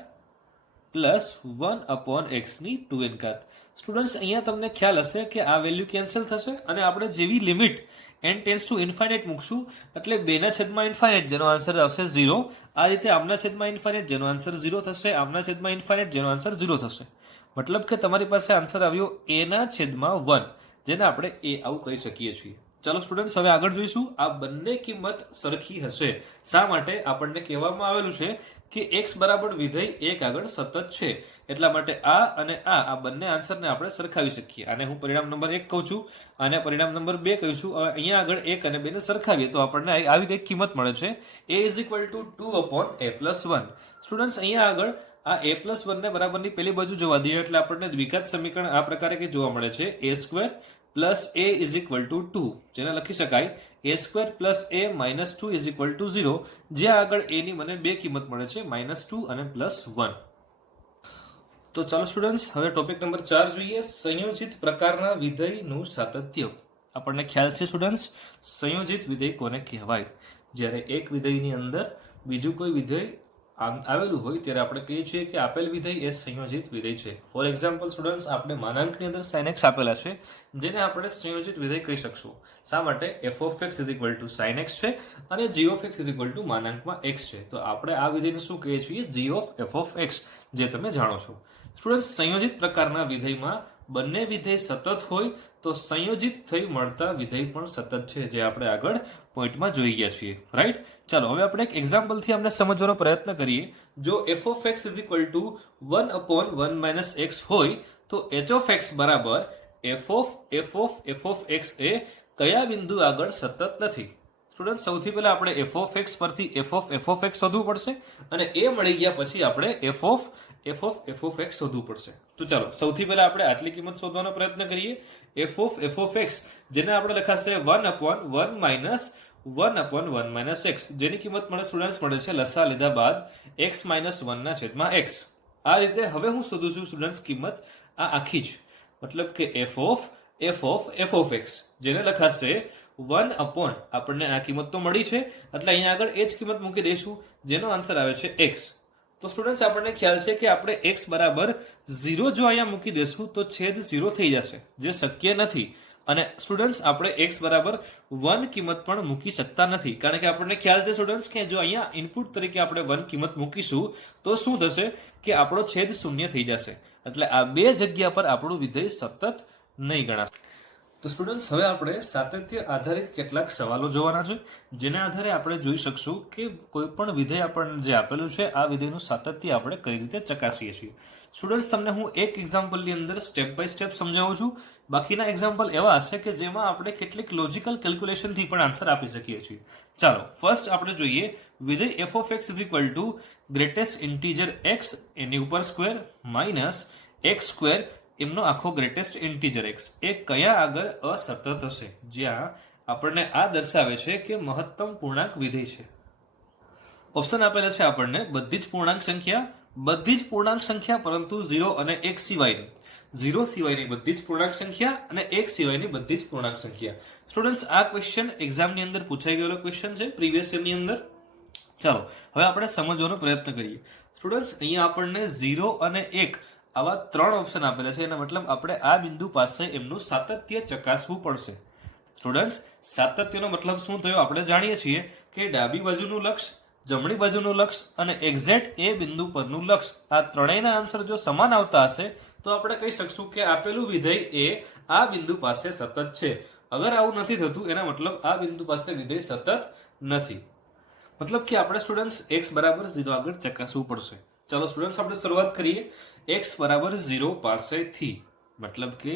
પ્લસ 1/x ની 2n ઘાત. સ્ટુડન્ટ્સ, અહીંયા તમને ખ્યાલ હશે કે આ વેલ્યુ કેન્સલ થશે અને આપણે જેવી limit n tends to infinite મૂકશું એટલે 2/∞ જેનો આન્સર આવશે 0. આ રીતે આમના/∞ જેનો આન્સર 0 થશે, આમના/∞ જેનો આન્સર 0 થશે. મતલબ કે તમારી પાસે આન્સર આવ્યો a/1, જેને આપણે a આવું કહી શકીએ છીએ. ચાલો સ્ટુડન્ટ્સ, હવે આગળ જોઈશું. આ બંને કિંમત સરખી હશે. શા માટે? આપણને કહેવામાં આવેલું છે કે x બરાબર વિધેય 1 આગળ સતત છે, એટલા માટે આ અને આ બંને આન્સરને આપણે સરખાવી શકીએ. આને હું પરિણામ નંબર 1 કહું છું, આને પરિણામ નંબર 2 કહું છું. હવે અહીંયા આગળ 1 અને 2 ને સરખાવીએ તો આપણને આવી કંઈક કિંમત મળે છે, a = 2/a+1. સ્ટુડન્ટ્સ, અહીંયા આગળ આ a+1 ને બરાબરની પેલી બાજુ જોવા દઈએ એટલે આપણને દ્વિઘાત સમીકરણ આ પ્રકારે કે જોવા મળે છે, a² પ્લસ a = 2, જેને લખી શકાય a² પ્લસ a માઇનસ 2 = 0, જ્યાં આગળ a ની મને બે કિંમત મળે છે, -2 અને +1. તો ચાલો સ્ટુડન્ટ્સ, હવે ટોપિક નંબર 4 જોઈએ, સંયોજિત પ્રકારના વિધેયનું સાતત્ય. આપણને ખ્યાલ છે સ્ટુડન્ટ્સ, સંયોજિત વિધેય કોને કહેવાય? જ્યારે એક વિધેયની અંદર બીજું કોઈ વિધેય આવેલું હોય ત્યારે આપણે કહીએ છીએ કે આપેલ વિધેય એ સંયોજિત વિધેય છે. ફોર એક્ઝામ્પલ સ્ટુડન્ટ્સ, આપણે માનાંકની અંદર sin x આપેલા છે, જેને આપણે સંયોજિત વિધેય કહી શકશું. શા માટે? f(x) = sin x છે અને g(x) = માનાંકમાં x છે, તો આપણે આ વિધેયને શું કહીએ છીએ? g(f)(x), જે તમે જાણો છો. સ્ટુડન્ટ્સ, સંયોજિત પ્રકારના વિધેયમાં બંને વિધેય સતત હોય તો સંયોજિત થઈ મળતા વિધેય પણ સતત છે, જે આપણે આગળ પોઈન્ટમાં જોઈ ગયા છીએ. રાઈટ? ચાલો હવે આપણે એક એક્ઝામ્પલથી આપણે સમજવાનો પ્રયત્ન કરીએ. જો f(x) = 1/1 - x હોય તો h(x) બરાબર f(f)(x) એ કયા બિંદુ આગળ સતત નથી? સ્ટુડન્ટ, સૌથી પહેલા આપણે f(x) પરથી f(f)(x) શોધવું પડશે અને એ મળી ગયા પછી આપણે f(f)(x) શોધવું પડશે. તો ચાલો સૌથી પહેલા આપણે આટલી કિંમત શોધવાનો પ્રયત્ન કરીએ. f(f)(x) જેને આપણે લખાશે 1/1 - 1/1 - x, જેની કિંમત મને સ્ટુડન્ટ્સ મળે છે લસા લીધા બાદ x - 1/x. આ રીતે હવે હું શોધું છું સ્ટુડન્ટ્સ કિંમત આ આખી જ, મતલબ કે f(f)(x), જેને લખાશે 1/ આપણને આ કિંમત તો મળી છે એટલે અહીંયા આગળ એ જ કિંમત મૂકી દઈશું, જેનો આન્સર આવે છે x. તો સ્ટુડન્ટ્સ, આપણને ખ્યાલ છે કે આપણે x બરાબર 0 જો અહીંયા મૂકી દેશું તો છેદ 0 થઈ જશે, જે શક્ય નથી. અને સ્ટુડન્ટ્સ આપણે x બરાબર 1 કિંમત પણ મૂકી શકતા નથી, કારણ કે આપણને ખ્યાલ છે સ્ટુડન્ટ્સ કે જો અહીંયા ઇનપુટ તરીકે આપણે 1 કિંમત મૂકીશું તો શું થશે કે આપણો છેદ શૂન્ય થઈ જશે, એટલે આ બે જગ્યા પર આપણું વિધેય સતત નહીં ગણાશે. તો સ્ટુડન્ટ્સ હવે આપણે સાતત્ય આધારિત કેટલાક સવાલો જોવાના છે, જેના આધારે આપણે જોઈ શકશું કે કોઈ પણ વિધેય આપણને જે આપેલું છે આ વિધેયનું સાતત્ય આપણે કઈ રીતે ચકાસીએ છીએ. સ્ટુડન્ટ્સ તમને હું એક એક્ઝામ્પલની અંદર સ્ટેપ બાય સ્ટેપ સમજાવું છું, બાકીના એક્ઝામ્પલ એવા હશે કે જેમાં આપણે કેટલીક લોજિકલ કેલ્ક્યુલેશનથી પણ આન્સર આપી શકીએ છીએ. ચાલો ફર્સ્ટ આપણે જોઈએ વિધેય f of x is equal to greatest integer x એની ઉપર સ્ક્વેર માઇનસ x સ્ક્વેર એમનો આખો ગ્રેટેસ્ટ ઇન્ટીજર x એ કયા આગળ અસતત હશે, જ્યાં આપણને આ દર્શાવે છે કે મહત્તમ પૂર્ણાંક વિધેય છે. ઓપ્શન આપેલા છે આપણને બધી જ પૂર્ણાંક સંખ્યા પરંતુ 0 અને 1 સિવાયની, 0 સિવાયની બધી જ પૂર્ણાંક સંખ્યા અને 1 સિવાયની બધી જ પૂર્ણાંક સંખ્યા. સ્ટુડન્ટ્સ આ ક્વેશ્ચન એક્ઝામની અંદર પૂછાઈ ગયેલો ક્વેશ્ચન છે પ્રીવિયસ યરની અંદર. ચાલો હવે આપણે સમજવાનો પ્રયત્ન કરીએ. સ્ટુડન્ટ્સ અહીંયા આપણને 0 અને 1 આવા 3 ઓપ્શન આપેલા છે, એના મતલબ આપણે આ બિંદુ પાસે એમનું સાતત્ય ચકાસવું પડશે. સ્ટુડન્ટ્સ સાતત્યનો મતલબ શું થયો આપણે જાણીએ છીએ કે ડાબી બાજુનું લક્ષ, જમણી બાજુનું લક્ષ અને એક્ઝેક્ટ એ બિંદુ પરનું લક્ષ આ ત્રણેયના આન્સર જો સમાન આવતા હશે તો આપણે કહી શકશું કે આપેલું વિધેય એ આ બિંદુ પાસે સતત છે. અગર આવું નથી થતું એના મતલબ આ બિંદુ પાસે વિધેય સતત નથી, મતલબ કે આપણે સ્ટુડન્ટ્સ x બરાબર 0 આગળ ચકાસવું પડશે. ચાલો સ્ટુડન્ટ્સ આપણે શરૂઆત કરીએ x બરાબર 0 પાસેથી, મતલબ કે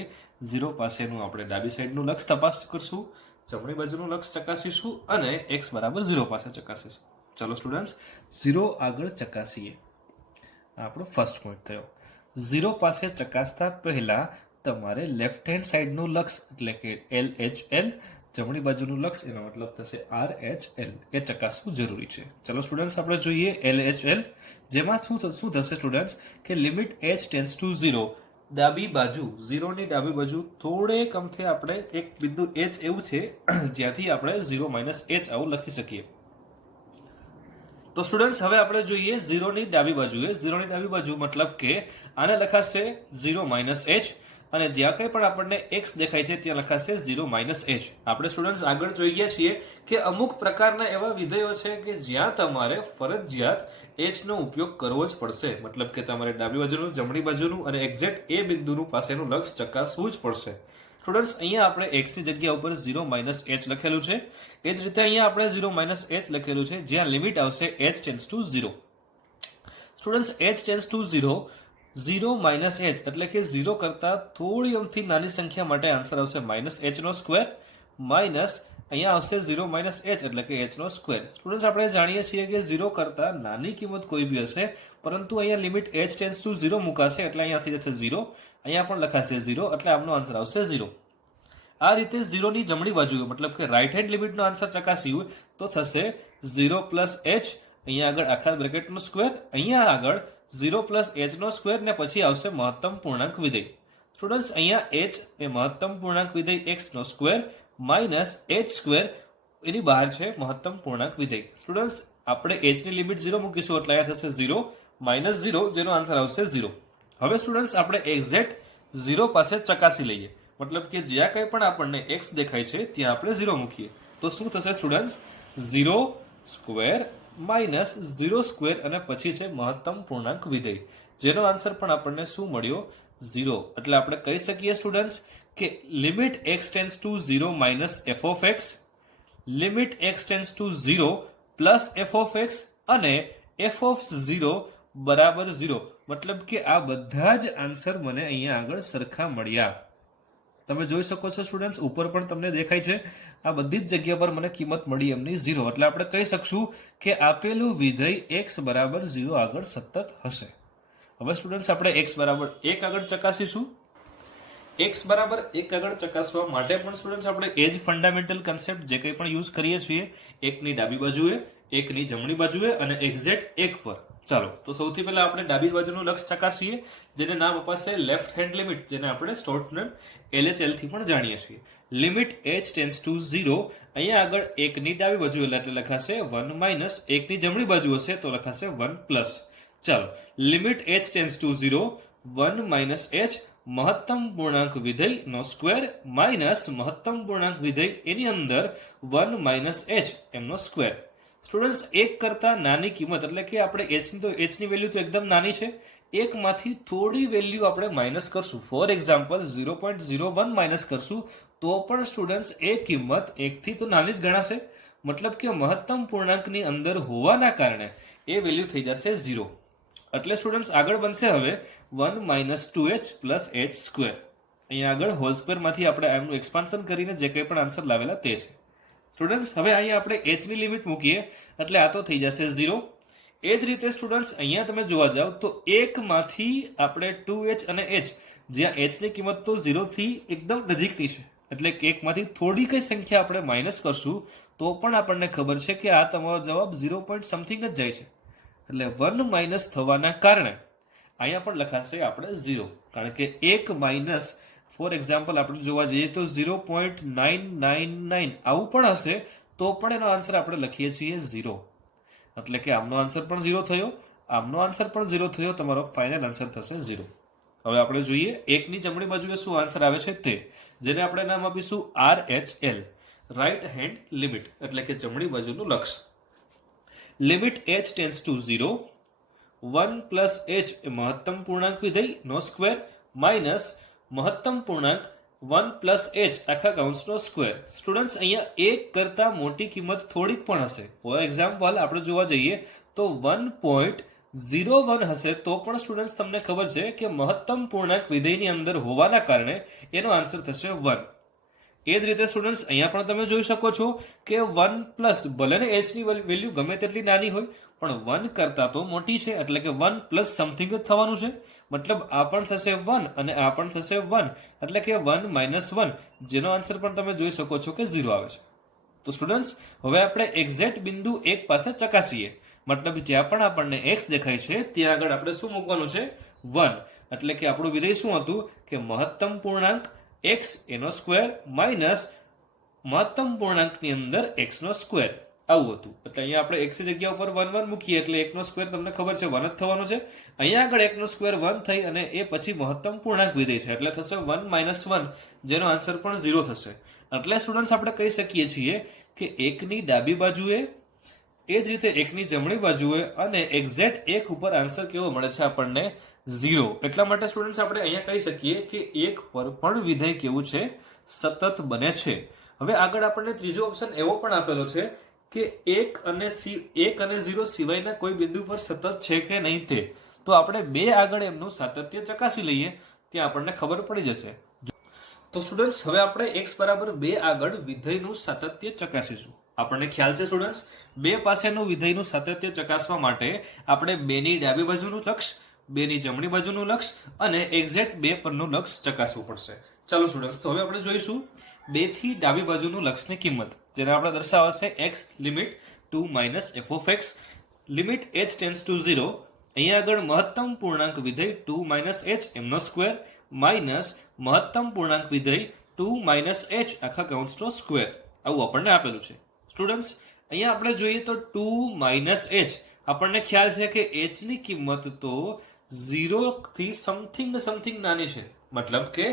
0 પાસેનું આપણે ડાબી સાઈડનું લક્ષ તપાસ કરશું, જમણી બાજુનું લક્ષ ચકાસીશું અને x બરાબર 0 પાસે ચકાસીશું. ચાલો સ્ટુડન્ટ્સ 0 આગળ ચકાસીએ. આપણો ફર્સ્ટ પોઈન્ટ થયો. 0 પાસે ચકાસતા પહેલા તમારે લેફ્ટ હેન્ડ સાઈડનું લક્ષ એટલે કે LHL, જમણી બાજુનું લક્ષ એનો મતલબ થશે RHL એ ચકાસવું જરૂરી છે. ચલો સ્ટુડન્ટ્સ આપણે જોઈએ LHL, જેમાં શું થશે સ્ટુડન્ટ્સ કે લિમિટ h ટેન્ડ્સ ટુ 0, ડાબી બાજુ 0 ની ડાબી બાજુ થોડેક અમથે આપણે એક બિંદુ h એવું છે જ્યાંથી આપણે 0 - h આવું લખી શકીએ. તો સ્ટુડન્ટ્સ હવે આપણે જોઈએ 0 ની ડાબી બાજુએ, 0 ની ડાબી બાજુ મતલબ કે આને લખાશે 0 - h અને જ્યાં કંઈ પણ આપણને x દેખાય છે ત્યાં લખાશે 0 - h. આપણે સ્ટુડન્ટ્સ આગળ જોઈ ગયા છીએ કે અમુક પ્રકારના એવા વિધેયો છે કે જ્યાં તમારે ફરજિયાત h નો ઉપયોગ કરવો જ પડશે, મતલબ કે તમારે ડાબી બાજુનું, જમણી બાજુનું અને એક્ઝેક્ટ એ બિંદુનું પાસેનું લક્ષ ચકાસવું જ પડશે. સ્ટુડન્ટ્સ અહીંયા આપણે x ની જગ્યા ઉપર 0 - h લખેલું છે, એ જ રીતે અહીંયા આપણે 0 - h લખેલું છે, જ્યાં લિમિટ આવશે h tends to 0. Students h tends to 0, 0 - h એટલે કે 0 કરતા થોડી અમથી નાની સંખ્યા માટે આન્સર આવશે -h નો સ્ક્વેર માઇનસ અહીંયા આવશે 0 - h એટલે કે h નો સ્ક્વેર. સ્ટુડન્ટ્સ આપણે જાણીએ છીએ કે 0 કરતા નાની કિંમત કોઈ બી હશે, પરંતુ અહીંયા લિમિટ h ટેન્ડ્સ ટુ 0 મુકાશે એટલે અહીંયા થઈ જશે 0, અહીંયા પણ લખાશે 0 એટલે આમનો આન્સર આવશે 0. આ રીતે 0 ની જમણી બાજુએ મતલબ કે રાઈટ હેન્ડ લિમિટનો આન્સર ચકાસ્યું તો થશે 0 + h, અહીંયા આગળ આખા બ્રેકેટનો સ્ક્વેર, અહીંયા આગળ 0 + h નો સ્ક્વેર ને પછી આવશે મહત્તમ પૂર્ણાંક વિધેય. સ્ટુડન્ટ્સ અહીંયા h એ મહત્તમ પૂર્ણાંક વિધેય x નો સ્ક્વેર માઇનસ h સ્ક્વેર એની બહાર છે મહત્તમ પૂર્ણાંક વિધેય. સ્ટુડન્ટ્સ આપણે h ની લિમિટ 0 મૂકીશું એટલે અહીંયા થશે 0 - 0 જેનો આન્સર આવશે 0. હવે સ્ટુડન્ટ્સ આપણે એક્ઝેક્ટ 0 પાસે ચકાસી લઈએ, મતલબ કે જ્યાં કંઈ પણ આપણને x દેખાય છે ત્યાં આપણે 0 મૂકીએ તો શું થશે સ્ટુડન્ટ્સ 0 સ્ક્વેર માઇનસ 0 સ્ક્વેર અને પછી છે મહત્તમ પૂર્ણાંક વિધેય, જેનો આન્સર પણ આપણને શું મળ્યો 0. એટલે આપણે કહી શકીએ સ્ટુડન્ટ્સ કે limit x tends to 0 - f of x, limit x tends to 0 plus f of x અને f of 0 બરાબર 0, મતલબ કે આ બધા જ આન્સર મને અહીંયા આગળ સરખા મળ્યા. તમે જોઈ શકો છો સ્ટુડન્ટ્સ ઉપર પણ તમને દેખાય છે આ બધી જ જગ્યા પર મને કિંમત મળી એમની 0, એટલે આપણે કહી શકશું કે આપેલું વિધેય x બરાબર 0 આગળ સતત હશે. હવે સ્ટુડન્ટ્સ આપણે x બરાબર 1 આગળ ચકાસીશું. x બરાબર 1 આગળ ચકાસવા માટે પણ સ્ટુડન્ટ્સ આપણે એ જ ફંડામેન્ટલ કન્સેપ્ટ જે કંઈ પણ યુઝ કરીએ છીએ, 1 ની ડાબી બાજુએ, 1 ની જમણી બાજુએ અને એક્ઝેક્ટ 1 પર. ચાલો તો સૌથી પહેલા આપણે ડાબી બાજુનું લક્ષ ચકાસીએ, જેને નામ અપાશે લેફ્ટ હેન્ડ લિમિટ, જેને આપણે શોર્ટહેન્ડ LHL થી પણ જાણીએ છીએ. લિમિટ h ટેન્ડ્સ ટુ 0, અહીંયા આગળ 1 ની ડાબી બાજુ એટલે લખાશે 1 માઇનસ, 1 ની જમણી બાજુ હશે તો લખાશે 1 પ્લસ. ચાલો limit h tends to 0, 1 - h મહત્તમ પૂર્ણાંક વિધેયનો સ્ક્વેર માઇનસ મહત્તમ પૂર્ણાંક વિધેય એની અંદર 1 માઇનસ h એમનો સ્ક્વેર. સ્ટુડન્ટ્સ, એક કરતા નાની કિંમત એટલે કે આપણે h ની વેલ્યુ તો એકદમ નાની છે, એકમાંથી થોડી વેલ્યુ આપણે માઇનસ કરશું. ફોર એક્ઝામ્પલ 0.01 માઇનસ કરશું તો પણ સ્ટુડન્ટ્સ એ કિંમત એકથી તો નાની જ ગણાશે. મતલબ કે મહત્તમ પૂર્ણાંકની અંદર હોવાના કારણે એ વેલ્યુ થઈ જશે 0. એટલે સ્ટુડન્ટ્સ આગળ બનશે હવે 1 minus 2h plus h square. અહીંયા આગળ હોલ સ્ક્વેર માંથી આપણે એમનું એક્સપાન્શન કરીને જે કંઈ પણ આન્સર લાવેલા તે છે. સ્ટુડન્ટ્સ, હવે અહીંયા આપણે h ની લિમિટ મૂકીએ એટલે આ તો થઈ જશે 0. એ જ રીતે સ્ટુડન્ટ્સ અહીંયા તમે જોવા જાવ તો 1 માંથી આપણે 2h અને h, જ્યાં h ની કિંમત તો 0 થી એકદમ નજીકની છે, એટલે કે 1 માંથી થોડી કઈ સંખ્યા આપણે માઇનસ કરશું તો પણ આપણને ખબર છે કે આ તમારો જવાબ 0 પોઈન્ટ સમથિંગ જ જાય છે. એટલે 1 માઇનસ થવાના કારણે અહીંયા પણ લખાશે આપણે 0, કારણ કે 1 માઇનસ ફોર એક્ઝામ્પલ આપણે જોવા જઈએ તો 0.999 આવું પણ હશે તો પણ એનો આન્સર આપણે લખીએ છીએ 0. એટલે કે આમનો આન્સર પણ 0 થયો, આમનો આન્સર પણ 0 થયો, તમારો ફાઇનલ આન્સર થશે 0. હવે આપણે જોઈએ 1 ની જમણી બાજુએ શું આન્સર આવે છે તે, જેને આપણે નામ આપીશું RHL, રાઈટ હેન્ડ લિમિટ, એટલે કે જમણી બાજુનું લક્ષ. Limit h tends to 0, 1 plus h એ મહત્તમ પૂર્ણાંક વિધેય નો સ્ક્વેર માઇનસ મહત્તમ પૂર્ણાંક 1 પ્લસ h આખા કૌંસનો સ્ક્વેર. સ્ટુડન્ટ્સ, અહીંયા 1 કરતા મોટી કિંમત થોડીક પણ હશે. ફોર એક્ઝામ્પલ આપણે જોવા જઈએ તો 1.01 હશે તો પણ સ્ટુડન્ટ્સ તમને ખબર છે કે મહત્તમ પૂર્ણાંક વિધેયની અંદર હોવાના કારણે એનો આન્સર થશે 1. એ જ રીતે સ્ટુડન્ટ્સ અહીંયા પણ તમે જોઈ શકો છો કે 1 પ્લસ, ભલે ને h ની વેલ્યુ ગમે તેટલી નાની હોય પણ 1 કરતા તો મોટી છે, એટલે કે 1 પ્લસ સમથિંગ જ થવાનું છે. મતલબ આ પણ થશે 1 અને આ પણ થશે 1, એટલે કે 1 માઇનસ 1, જેનો આન્સર પણ તમે જોઈ શકો છો કે 0 આવે છે. તો સ્ટુડન્ટ્સ, હવે આપણે એક્ઝેક્ટ બિંદુ 1 પાસે ચકાસીએ. મતલબ જ્યાં પણ આપણને x દેખાય છે ત્યાં આગળ આપણે શું મૂકવાનું છે? 1. એટલે કે આપણું વિધેય શું હતું કે મહત્તમ પૂર્ણાંક x એનો સ્ક્વેર માઇનસ મહત્તમ પૂર્ણાંકની અંદર x નો સ્ક્વેર, આવું હતું. એટલે અહીંયા આપણે x ની જગ્યા ઉપર 1 1 મૂકીએ એટલે 1 નો સ્ક્વેર તમને ખબર છે 1 જ થવાનો છે. અહીંયા આગળ 1 નો સ્ક્વેર 1 થઈ અને એ પછી મહત્તમ પૂર્ણાંક વિધેય છે એટલે થશે 1 માઇનસ 1, જેનો આન્સર પણ 0 થશે. એટલે સ્ટુડન્ટ્સ આપણે કહી શકીએ છીએ કે 1 ની ડાબી બાજુએ, એ જ રીતે 1 ની જમણી બાજુએ અને એક્ઝેક્ટ 1 ઉપર આન્સર કેવો મળે છે આપણને? 0. એટલા માટે સ્ટુડન્ટ્સ આપણે અહીંયા કહી શકીએ કે 1 પર પણ વિધેય કેવું છે? સતત બને છે. હવે આગળ આપણને ત્રીજો ઓપ્શન એવો પણ આપેલો છે કે 1 અને 0 સિવાયના કોઈ બિંદુ પર સતત છે કે નહીં તે. તો આપણે 2 આગળ એમનું સાતત્ય ચકાસી લઈએ, ત્યાં આપણને ખબર પડી જશે. તો સ્ટુડન્ટ્સ, હવે આપણે x બરાબર 2 આગળ વિધેયનું સાતત્ય ચકાસીશું. આપણને ખ્યાલ છે સ્ટુડન્ટ્સ, 2 પાસેનું વિધેયનું સાતત્ય ચકાસવા માટે આપણે 2 ની ડાબી બાજુનું લક્ષ, 2 ની જમણી બાજુનું લક્ષ અને એક્ઝેક્ટ 2 પરનું લક્ષ ચકાસવું પડશે. ચાલો સ્ટુડન્ટ્સ, તો હવે આપણે જોઈશું 2 થી ડાબી બાજુનું લક્ષની કિંમત, જેને આપણે દર્શાવશે x limit 2 minus f of x, limit h tends to 0. અહીંયા આગળ મહત્તમ પૂર્ણાંક વિધેય 2 માઇનસ h એમનો સ્ક્વેર માઇનસ મહત્તમ પૂર્ણાંક વિધેય 2 માઇનસ h આખા કૌંસનો સ્ક્વેર, આવું આપણને આપેલું છે. સ્ટુડન્ટ્સ, અહીંયા આપણે જોઈએ તો 2 માઇનસ h, આપણને ખ્યાલ છે કે h ની કિંમત તો 0 થી સમથિંગ નાની છે, મતલબ કે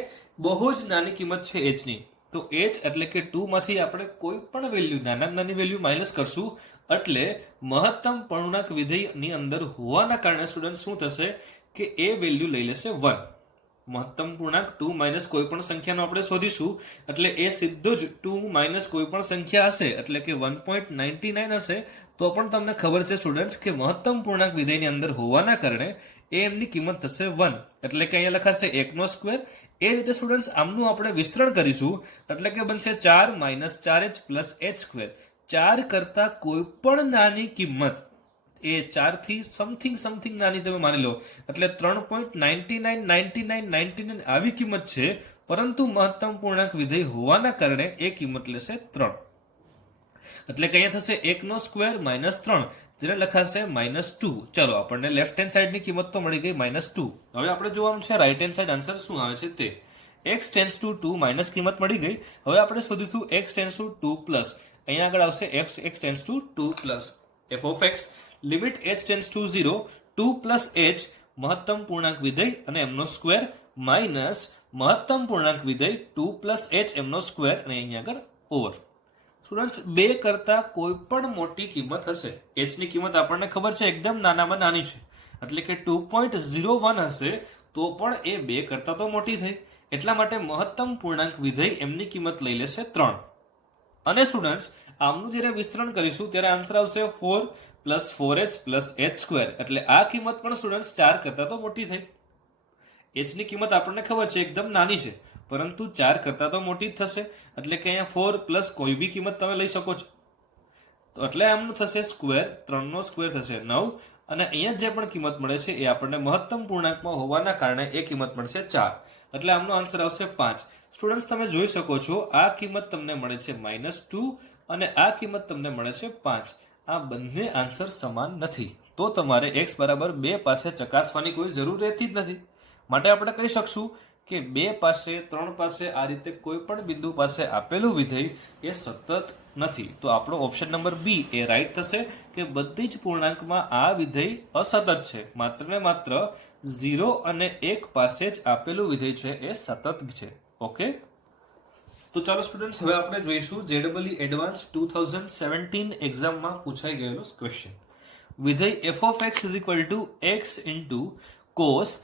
બહુ જ નાની કિંમત છે h ની. તો h એટલે કે 2 માંથી આપણે કોઈ પણ વેલ્યુ, નાની વેલ્યુ માઇનસ કરશું એટલે મહત્તમ પૂર્ણાંક વિધેયની અંદર હોવાના કારણે સ્ટુડન્ટ શું થશે કે એ વેલ્યુ લઈ લેશે 1. મહત્તમ પૂર્ણાંક 2 માઇનસ કોઈ પણ સંખ્યાનો આપણે શોધીશું એટલે એ સીધું જ 2 માઇનસ કોઈ પણ સંખ્યા હશે, એટલે કે 1.99 હશે તો પણ તમને ખબર છે સ્ટુડન્ટ્સ કે મહત્તમ પૂર્ણાંક વિધેયની અંદર હોવાના કારણે એ એમની કિંમત થશે 1, એટલે કે અહીંયા લખાશે 1 નો સ્ક્વેર. એ રીતે સ્ટુડન્ટ્સ આમનું આપણે વિસ્તરણ કરીશું એટલે કે બનશે 4 minus 4h plus h square. 4 કરતા કોઈ પણ નાની કિંમત એ 4 થી સમથિંગ નાની તમે માની લો, એટલે 3.999999 આવી કિંમત છે, પરંતુ મહત્તમ પૂર્ણાંક વિધેય હોવાના કારણે એ કિંમત લેશે 3. એટલે કે અહીંયા થશે 1 નો સ્ક્વેર માઇનસ 3, જેને લખાશે -2. ચલો, આપણને લેફ્ટ હેન્ડ સાઈડની કિંમત તો મળી ગઈ -2. હવે આપણે જોવાનું છે રાઈટ હેન્ડ સાઈડ આન્સર શું આવે છે તે. x ટેન્ડ્સ ટુ 2 માઇનસ કિંમત મળી ગઈ. હવે આપણે શોધીશું x ટેન્ડ્સ ટુ 2 પ્લસ. અહીંયા આગળ આવશે x tends two 2 plus f of x, limit h tends to 0, 2 plus h મહત્તમ પૂર્ણાંક વિધેય અને એમનો સ્ક્વેર માઇનસ મહત્તમ પૂર્ણાંક વિધેય 2 પ્લસ h એમનો સ્ક્વેર અને અહીંયા આગળ ઓવર. સ્ટુડન્ટ્સ, 2 કરતા કોઈ પણ મોટી કિંમત હશે, h ની કિંમત આપણને ખબર છે એકદમ નાનામાં નાની છે, એટલે કે 2.01 હશે તો પણ એ 2 કરતા તો મોટી થઈ, એટલા માટે મહત્તમ પૂર્ણાંક વિધેય એમની કિંમત લઈ લેશે 3. અને સ્ટુડન્ટ્સ, આમનું જ્યારે વિસ્તરણ કરીશું ત્યારે આન્સર આવશે 4 plus 4h plus h square, એટલે આ કિંમત પણ સ્ટુડન્ટ્સ 4 કરતા તો મોટી થઈ. h ની કિંમત આપણને ખબર છે એકદમ નાની છે, પરંતુ 4 કરતા તો મોટી જ થશે, એટલે કે અહીંયા 4 પ્લસ કોઈ બી કિંમત તમે લઈ શકો છો. તો એટલે આમનું થશે સ્ક્વેર, 3 નો સ્ક્વેર થશે 9, અને અહીંયા જે પણ કિંમત મળે છે એ આપણને મહત્તમ પૂર્ણાંકમાં હોવાના કારણે એ કિંમત મળશે 4, એટલે આમનો આન્સર આવશે 5. સ્ટુડન્ટ્સ, તમે જોઈ શકો છો આ કિંમત તમને મળે છે -2 અને આ કિંમત તમને મળે છે 5. આ બંને આન્સર સમાન નથી, તો તમારે x બરાબર 2 પાસે ચકાસવાની કોઈ જરૂર રહેતી જ નથી. માટે આપણે કહી શકશું કે 2 પાસે, 3 પાસે, આ રીતે કોઈ પણ બિંદુ પાસે આપેલું વિધેય એ સતત નથી. તો આપણો ઓપ્શન નંબર બી એ રાઈટ થશે કે બધી જ પૂર્ણાંકમાં આ વિધેય અસતત છે, માત્ર ને માત્ર 0 અને 1 પાસે જ આપેલું વિધેય છે એ સતત છે. ઓકે, તો ચાલો સ્ટુડન્ટ્સ, હવે આપણે જોઈશું JEE એડવાન્સ 2017 એક્ઝામમાં પૂછાઈ ગયેલો ક્વેશ્ચન. વિધેય f of x is equal to x into cos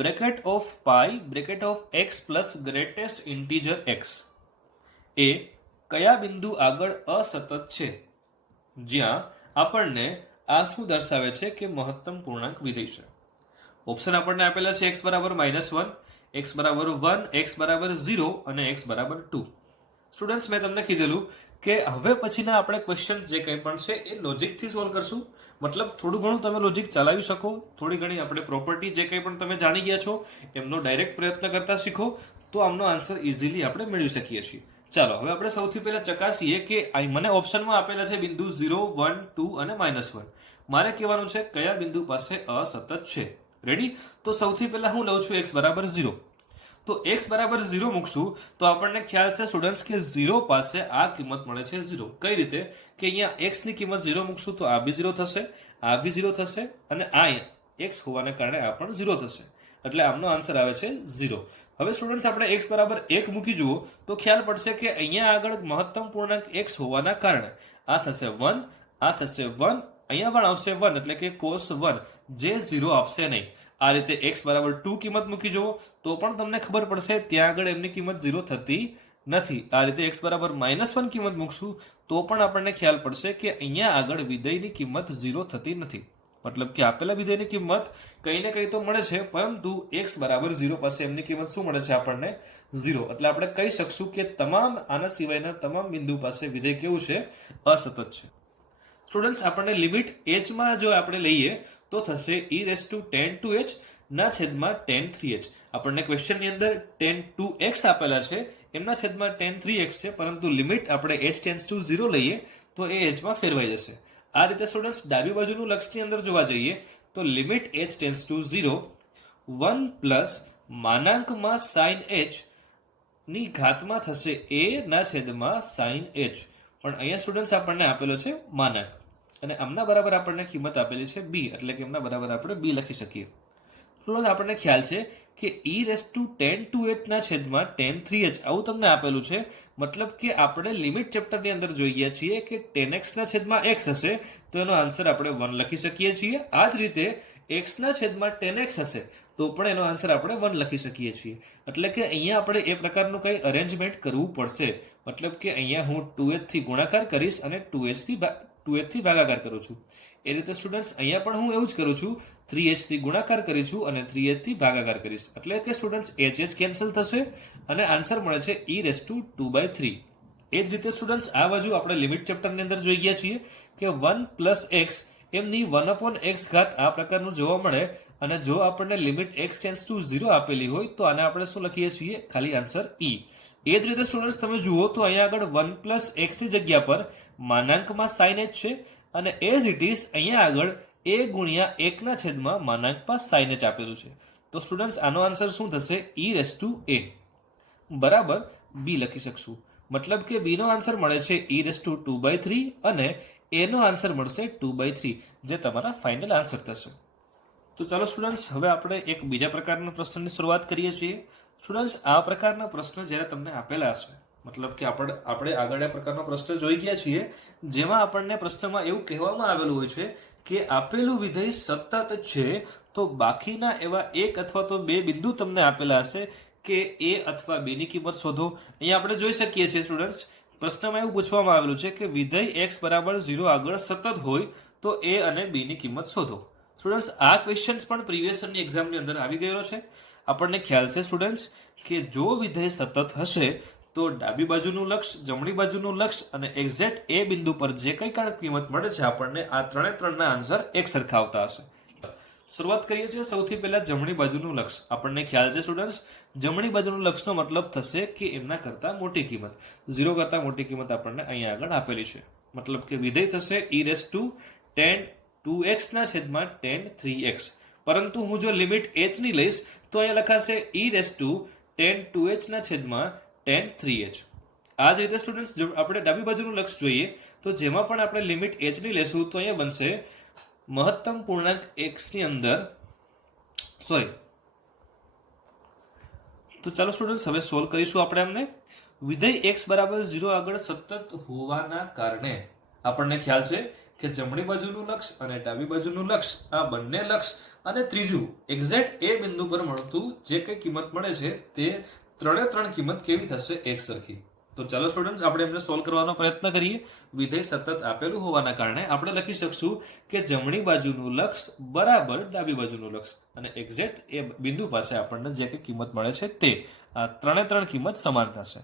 bracket of pi bracket of x plus greatest integer x એ કયા બિંદુ આગળ અસતત છે, જ્યાં આપણને આ શું દર્શાવે છે કે મહત્તમ પૂર્ણાંક વિધેય છે. ઓપ્શન આપણને આપેલા છે x બરાબર -1, x બરાબર 1, x બરાબર 0 અને x બરાબર 2. સ્ટુડન્ટ્સ, મેં તમને કીધેલું કે હવે પછીના આપણે ક્વેશ્ચન જે કંઈ પણ છે એ લોજિકથી સોલ્વ કરશું. મતલબ થોડું ઘણું તમે લોજિક ચલાવી શકો, થોડી ઘણી આપણે પ્રોપર્ટી જે કંઈ પણ તમે જાણી ગયા છો એમનો ડાયરેક્ટ પ્રયત્ન કરતા શીખો, તો આમનો આન્સર ઇઝીલી આપણે મેળવી શકીએ છીએ. ચાલો, હવે આપણે સૌથી પહેલા ચકાસીએ કે મને ઓપ્શનમાં આપેલા છે બિંદુ 0, 1, 2 અને -1. મારે કહેવાનું છે કયા બિંદુ પાસે અસતત છે. રેડી? તો સૌથી પહેલા હું લઉં છું x બરાબર 0. તો x બરાબર 0 મૂકશું તો આપણને ખ્યાલ છે સ્ટુડન્ટ્સ કે 0 પાસે આ કિંમત મળે છે 0. કઈ રીતે? કે અહીંયા x ની કિંમત 0 મૂકશું તો આ બી 0 થશે, આ બી 0 થશે, અને આ x હોવાને કારણે આ પણ 0 થશે, એટલે આમનો આન્સર આવે છે 0. હવે સ્ટુડન્ટ્સ, આપણે x બરાબર 1 મૂકી જુઓ તો ખ્યાલ પડશે કે અહીંયા આગળ મહત્તમ પૂર્ણાંક x હોવાના કારણે આ થશે 1, આ થશે 1, અહીંયા પણ આવશે 1, એટલે કે cos 1, જે 0 આપશે નહીં. આ રીતે x બરાબર 2 કિંમત મૂકી જુઓ તો પણ તમને ખબર પડશે ત્યાં આગળ એમની કિંમત 0 થતી નથી. આ રીતે x બરાબર -1 કિંમત મૂકશું તો પણ આપણને ખ્યાલ પડશે કે અહીંયા આગળ વિધેયની કિંમત 0 થતી નથી. મતલબ કે આપેલા વિધેયની કિંમત કંઈ ને કંઈ તો મળે છે, પરંતુ x બરાબર 0 પાસે એમની કિંમત શું મળે છે આપણને? 0. એટલે આપણે કહી શકશું કે તમામ આના સિવાયના તમામ બિંદુ પાસે વિધેય કેવું છે? અસતત છે. સ્ટુડન્ટ્સ, આપણને લિમિટ h માં જો આપણે લઈએ તો થશે e tan 2h ના છેદમાં tan 3h. આપણને ક્વેશ્ચનની અંદર tan 2x આપેલા છે, એમના છેદમાં tan 3x છે, પરંતુ લિમિટ આપણે h ટેન્ડ્સ ટુ 0 લઈએ તો એ h માં ફેરવાઈ જશે. આ રીતે સ્ટુડન્ટ્સ, ડાબી બાજુનું લક્ષની અંદર જોવા જઈએ તો limit h tends to 0 1 plus માનાંકમાં sin h ની ઘાતમાં થશે a ના છેદમાં sin h. પણ અહીંયા સ્ટુડન્ટ્સ આપણને આપેલો છે માનાંક, અને આમના બરાબર આપણને કિંમત આપેલી છે b, એટલે કે એમના બરાબર આપણે b લખી શકીએ. સ્ટુડન્ટ્સ, આપણને ખ્યાલ છે કે e tan 2h ના છેદમાં tan 3h આવું તમને આપેલું છે. મતલબ કે આપણે લિમિટ ચેપ્ટરની અંદર જોઈ ગયા છીએ કે tan x ના છેદમાં x હશે તો એનો આન્સર આપણે 1 લખી શકીએ છીએ. આ જ રીતે x ના છેદમાં tan x હશે તો પણ એનો આન્સર આપણે 1 લખી શકીએ છીએ. એટલે કે અહીંયા આપણે એ પ્રકારનું કંઈ અરેન્જમેન્ટ કરવું પડશે. મતલબ કે અહીંયા હું 2h થી ગુણાકાર કરીશ અને 2h થી ભાગાકાર કરું છું. એ રીતે સ્ટુડન્ટ્સ, અહીંયા પણ હું એવું જ કરું છું, 3h થી ગુણાકાર કરી છું અને 3h થી ભાગાકાર કરીશ. એટલે કે સ્ટુડન્ટ્સ, h કેન્સલ થશે અને આન્સર મળે છે e2/3. એ જ રીતે સ્ટુડન્ટ્સ, આ બાજુ આપણે લિમિટ ચેપ્ટરની અંદર જોઈ ગયા છીએ કે 1 પ્લસ x એમની 1/x ઘાત આ પ્રકારનું જોવા મળે, અને જો આપણને લિમિટ x ટેન્ડ્સ ટુ 0 આપેલી હોય તો આને આપણે શું લખીએ છીએ? ખાલી આન્સર e. એ જ રીતે સ્ટુડન્ટ્સ, તમે જુઓ તો અહીંયા આગળ 1 પ્લસ x ની જગ્યા પર માનાંકમાં sin h છે, અને એઝ ઇટ ઇઝ અહીંયા આગળ a ગુણ્યા 1 ના છેદમાં માનાંકમાં sin h આપેલું છે. તો સ્ટુડન્ટ્સ, આનો આન્સર શું થશે? e બરાબર b લખી શકશું. મતલબ કે b નો આન્સર મળે છે e2/3 અને a નો આન્સર મળશે 2/3, જે તમારા ફાઇનલ આન્સર થશે. તો તો ચાલો સ્ટુડન્ટ્સ, હવે આપણે એક બીજા પ્રકારના પ્રશ્નની શરૂઆત કરીએ છીએ. સ્ટુડન્ટ્સ, આ પ્રકારના પ્રશ્ન જ્યારે તમને આપેલા હશે, મતલબ કે આપણે આગળ આ પ્રકારનો પ્રશ્ન જોઈ ગયા છીએ, જેમાં આપણને પ્રશ્નમાં એવું કહેવામાં આવેલું હોય છે કે આપેલું વિધેય સતત છે, તો બાકીના એવા એક અથવા તો બે બિંદુ તમને આપેલા હશે કે a અથવા b ની કિંમત શોધો. અહીંયા આપણે જોઈ શકીએ છીએ સ્ટુડન્ટ્સ, પ્રશ્નમાં એવું પૂછવામાં આવેલું છે કે વિધેય x બરાબર 0 આગળ સતત હોય તો a અને b ની કિંમત શોધો. સ્ટુડન્ટ્સ, આ ક્વેશ્ચન્સ પણ પ્રીવિયસ યરની એક્ઝામની અંદર આવી ગયેલો છે. આપણને ખ્યાલ છે સ્ટુડન્ટ્સ કે જો વિધેય સતત હશે તો ડાબી બાજુનું લક્ષ, જમણી બાજુનું લક્ષ અને એક્ઝેક્ટ એ બિંદુ પર જે કંઈ પણ કિંમત મળે છે આપણને, આ ત્રણના આન્સર એક સરખા આવતા હશે. શરૂઆત કરીએ છીએ સૌથી પહેલા જમણી બાજુનું લક્ષ. આપણને ખ્યાલ છે સ્ટુડન્ટ્સ, જમણી બાજુનું લક્ષનો મતલબ થશે કે એમના કરતા મોટી કિંમત, 0 કરતા મોટી કિંમત આપણને અહીંયા આગળ આપેલી છે. મતલબ કે વિધેય થશે e tan 2x ના છેદમાં tan 3x. પરંતુ હું જો લિમિટ h ની લઈશ તો અહીંયા લખાશે e tan 2h ના છેદમાં tan 3h. આ જ રીતે સ્ટુડન્ટ્સ, આપણે ડાબી બાજુનું લક્ષ જોઈએ તો જેમાં પણ આપણે લિમિટ h ની લેશું તો અહીંયા બનશે મહત્તમ પૂર્ણાંક x ની અંદર તો ચાલો સ્ટુડન્ટ્સ, હવે સોલ્વ કરીશું આપણે એમને. વિધેય x બરાબર 0 આગળ સતત હોવાના કારણે આપણને ખ્યાલ છે કે જમણી બાજુનું લક્ષ અને ડાબી બાજુનું લક્ષ, આ બંને લક્ષ અને ત્રીજું એક્ઝેક્ટ એ બિંદુ પર મળતું જે કંઈ કિંમત મળે છે તે ત્રણ કિંમત કેવી થશે? એક સરખી. તો ચાલો સ્ટુડન્ટ્સ, આપણે એમને સોલ્વ કરવાનો પ્રયત્ન કરીએ. વિધેય સતત આપેલું હોવાના કારણે આપણે લખી શકશું કે જમણી બાજુનું લક્ષ બરાબર ડાબી બાજુનું લક્ષ અને એક્ઝેક્ટ એ બિંદુ પાસે આપણને જે કંઈ કિંમત મળે છે તે, આ ત્રણ કિંમત સમાન થશે.